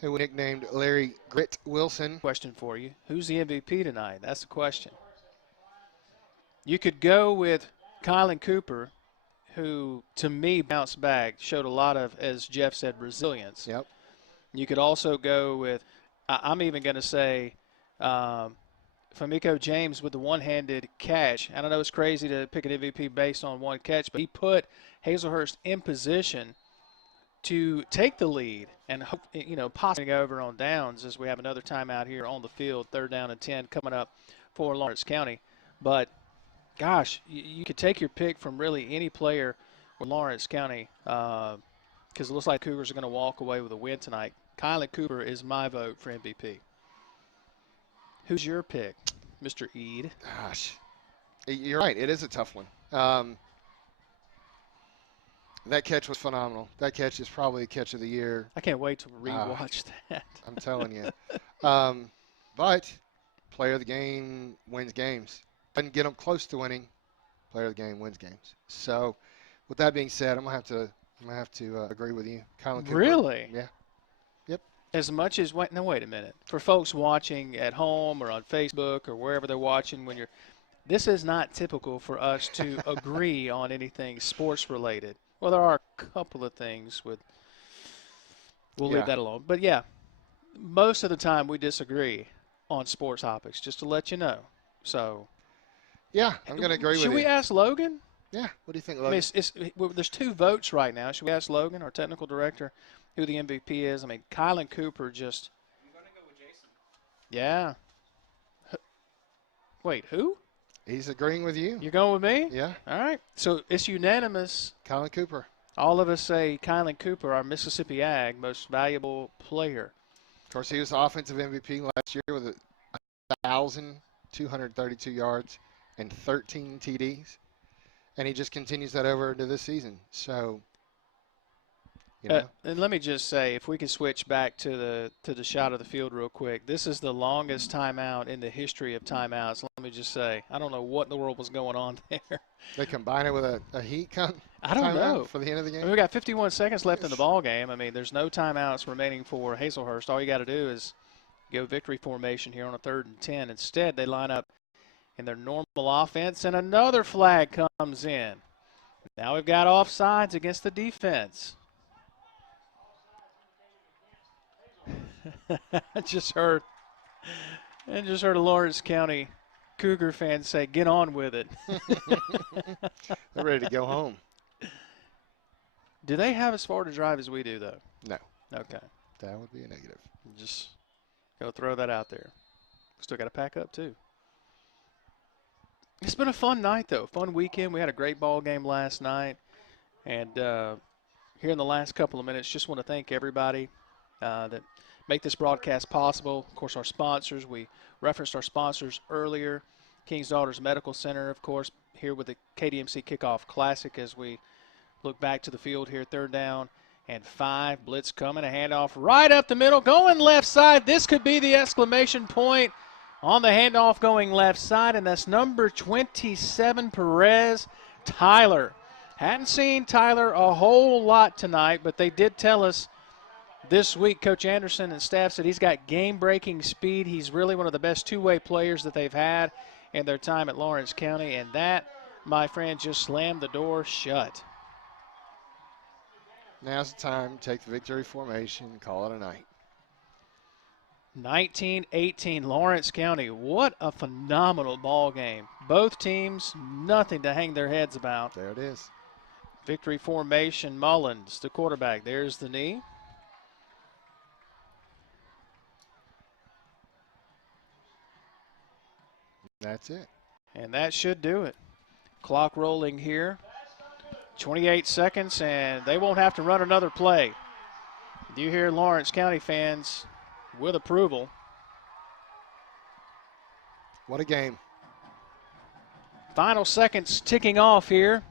who we nicknamed Larry Grit Wilson. Question for you. Who's the MVP tonight? That's the question. You could go with Kylan Cooper, who, to me, bounced back, showed a lot of, as Jeff said, resilience. Yep. You could also go with, I'm even going to say, Famiko James with the one-handed catch. I don't know, it's crazy to pick an MVP based on one catch, but he put Hazlehurst in position to take the lead and, possibly over on downs as we have another timeout here on the field, 3rd down and 10 coming up for Lawrence County. But, gosh, you could take your pick from really any player with Lawrence County because it looks like Cougars are going to walk away with a win tonight. Kylan Cooper is my vote for MVP. Who's your pick, Mr. Eade? Gosh, you're right. It is a tough one. That catch was phenomenal. That catch is probably the catch of the year. I can't wait to rewatch that. I'm telling you. But player of the game wins games. Doesn't get them close to winning. Player of the game wins games. So, with that being said, I'm gonna have to agree with you, Kylan Cooper. Really? Yeah. As much as wait a minute. For folks watching at home or on Facebook or wherever they're watching, this is not typical for us to agree on anything sports related. Well, there are a couple of things we'll leave that alone. But yeah, most of the time we disagree on sports topics, just to let you know. So yeah, I'm going to agree with you. Should we ask Logan? Yeah. What do you think, Logan? I mean, there's 2 votes right now. Should we ask Logan, our technical director, who the MVP is? I mean, Kylan Cooper just. I'm going to go with Jason. Yeah. Wait, who? He's agreeing with you. You're going with me? Yeah. All right. So it's unanimous. Kylan Cooper. All of us say Kylan Cooper, our Mississippi Ag most valuable player. Of course, he was offensive MVP last year with 1,232 yards and 13 TDs. And he just continues that over into this season. So, and let me just say, if we could switch back to the shot of the field real quick, this is the longest timeout in the history of timeouts. Let me just say, I don't know what in the world was going on there. They combine it with a heat I don't know for the end of the game. We got 51 seconds left in the ball game. I mean, there's no timeouts remaining for Hazlehurst. All you got to do is go victory formation here on a 3rd and 10. Instead, they line up in their normal offense, and another flag comes in. Now we've got offsides against the defense. I just heard a Lawrence County Cougar fan say, "Get on with it." They're ready to go home. Do they have as far to drive as we do, though? No. Okay. That would be a negative. Just go throw that out there. Still got to pack up, too. It's been a fun night, though. Fun weekend. We had a great ball game last night. And here in the last couple of minutes, just want to thank everybody that make this broadcast possible. Of course, our sponsors. We referenced our sponsors earlier. King's Daughters Medical Center, of course, here with the KDMC Kickoff Classic as we look back to the field here. 3rd down and 5. Blitz coming. A handoff right up the middle. Going left side. This could be the exclamation point on the handoff going left side, and that's number 27, Perez Tyler. Hadn't seen Tyler a whole lot tonight, but they did tell us this week, Coach Anderson and staff said he's got game-breaking speed. He's really one of the best two-way players that they've had in their time at Lawrence County, and that, my friend, just slammed the door shut. Now's the time to take the victory formation and call it a night. 19-18 Lawrence County. What a phenomenal ball game. Both teams, nothing to hang their heads about. There it is. Victory formation, Mullins, the quarterback. There's the knee. That's it. And that should do it. Clock rolling here. 28 seconds, and they won't have to run another play. You hear Lawrence County fans with approval. What a game. Final seconds ticking off here.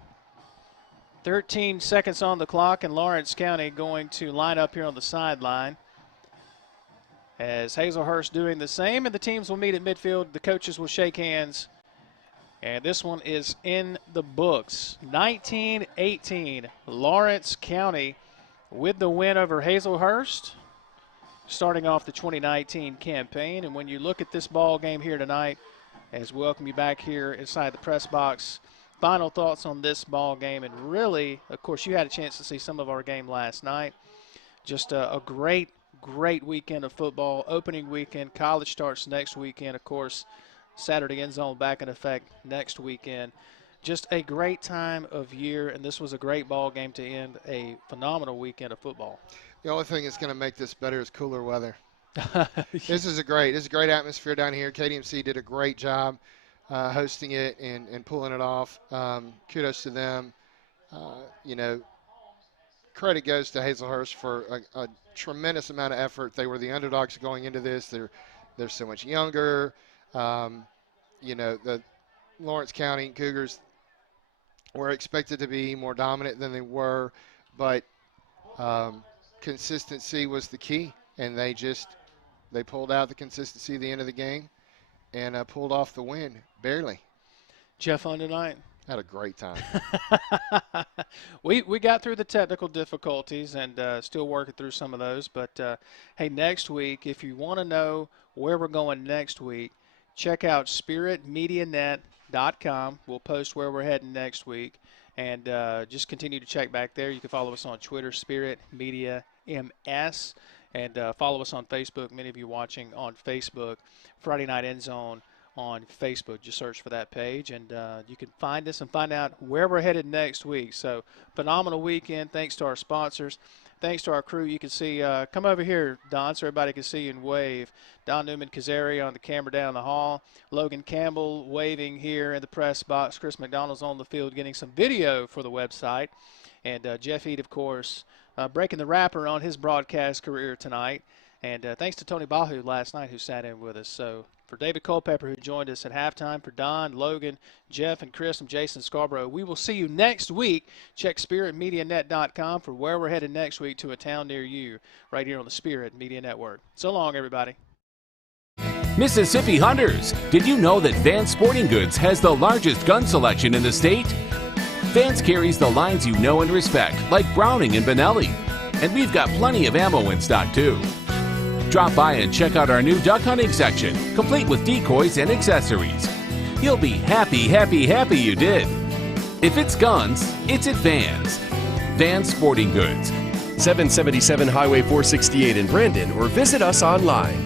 13 seconds on the clock, and Lawrence County going to line up here on the sideline. As Hazlehurst doing the same, and the teams will meet at midfield. The coaches will shake hands. And this one is in the books. 19-18, Lawrence County with the win over Hazlehurst, starting off the 2019 campaign. And when you look at this ball game here tonight, as we welcome you back here inside the press box, final thoughts on this ball game. And really, of course, you had a chance to see some of our game last night. Just a great weekend of football. Opening weekend. College starts next weekend, of course. Saturday end zone back in effect next weekend. Just a great time of year, and this was a great ball game to end a phenomenal weekend of football. The only thing that's going to make this better is cooler weather. This is a great atmosphere down here. KDMC did a great job hosting it and pulling it off. Kudos to them. Credit goes to Hazlehurst for a tremendous amount of effort. They were the underdogs going into this. They're so much younger. The Lawrence County Cougars were expected to be more dominant than they were, but consistency was the key, and they pulled out the consistency at the end of the game and pulled off the win, barely. Jeff on tonight? Had a great time. We got through the technical difficulties and still working through some of those, but hey, next week, if you want to know where we're going next week, check out spiritmedianet.com. We'll post where we're heading next week, and just continue to check back there. You can follow us on Twitter, Spirit Media MS, and follow us on Facebook. Many of you watching on Facebook, Friday Night End Zone on Facebook. Just search for that page, and you can find us and find out where we're headed next week. So, phenomenal weekend. Thanks to our sponsors. Thanks to our crew. You can see, come over here, Don, so everybody can see you and wave. Don Newman-Kazari on the camera down the hall. Logan Campbell waving here in the press box. Chris McDonald's on the field getting some video for the website. And Jeff Ead, of course, breaking the wrapper on his broadcast career tonight. And thanks to Tony Bahu last night who sat in with us. So for David Culpepper who joined us at halftime, for Don, Logan, Jeff, and Chris, and Jason Scarborough, we will see you next week. Check spiritmedianet.com for where we're headed next week to a town near you right here on the Spirit Media Network. So long, everybody. Mississippi Hunters, did you know that Vance Sporting Goods has the largest gun selection in the state? Vance carries the lines you know and respect, like Browning and Benelli. And we've got plenty of ammo in stock, too. Drop by and check out our new duck hunting section, complete with decoys and accessories. You'll be happy you did. If it's guns, it's at Vance. Vance Sporting Goods. 777 Highway 468 in Brandon, or visit us online.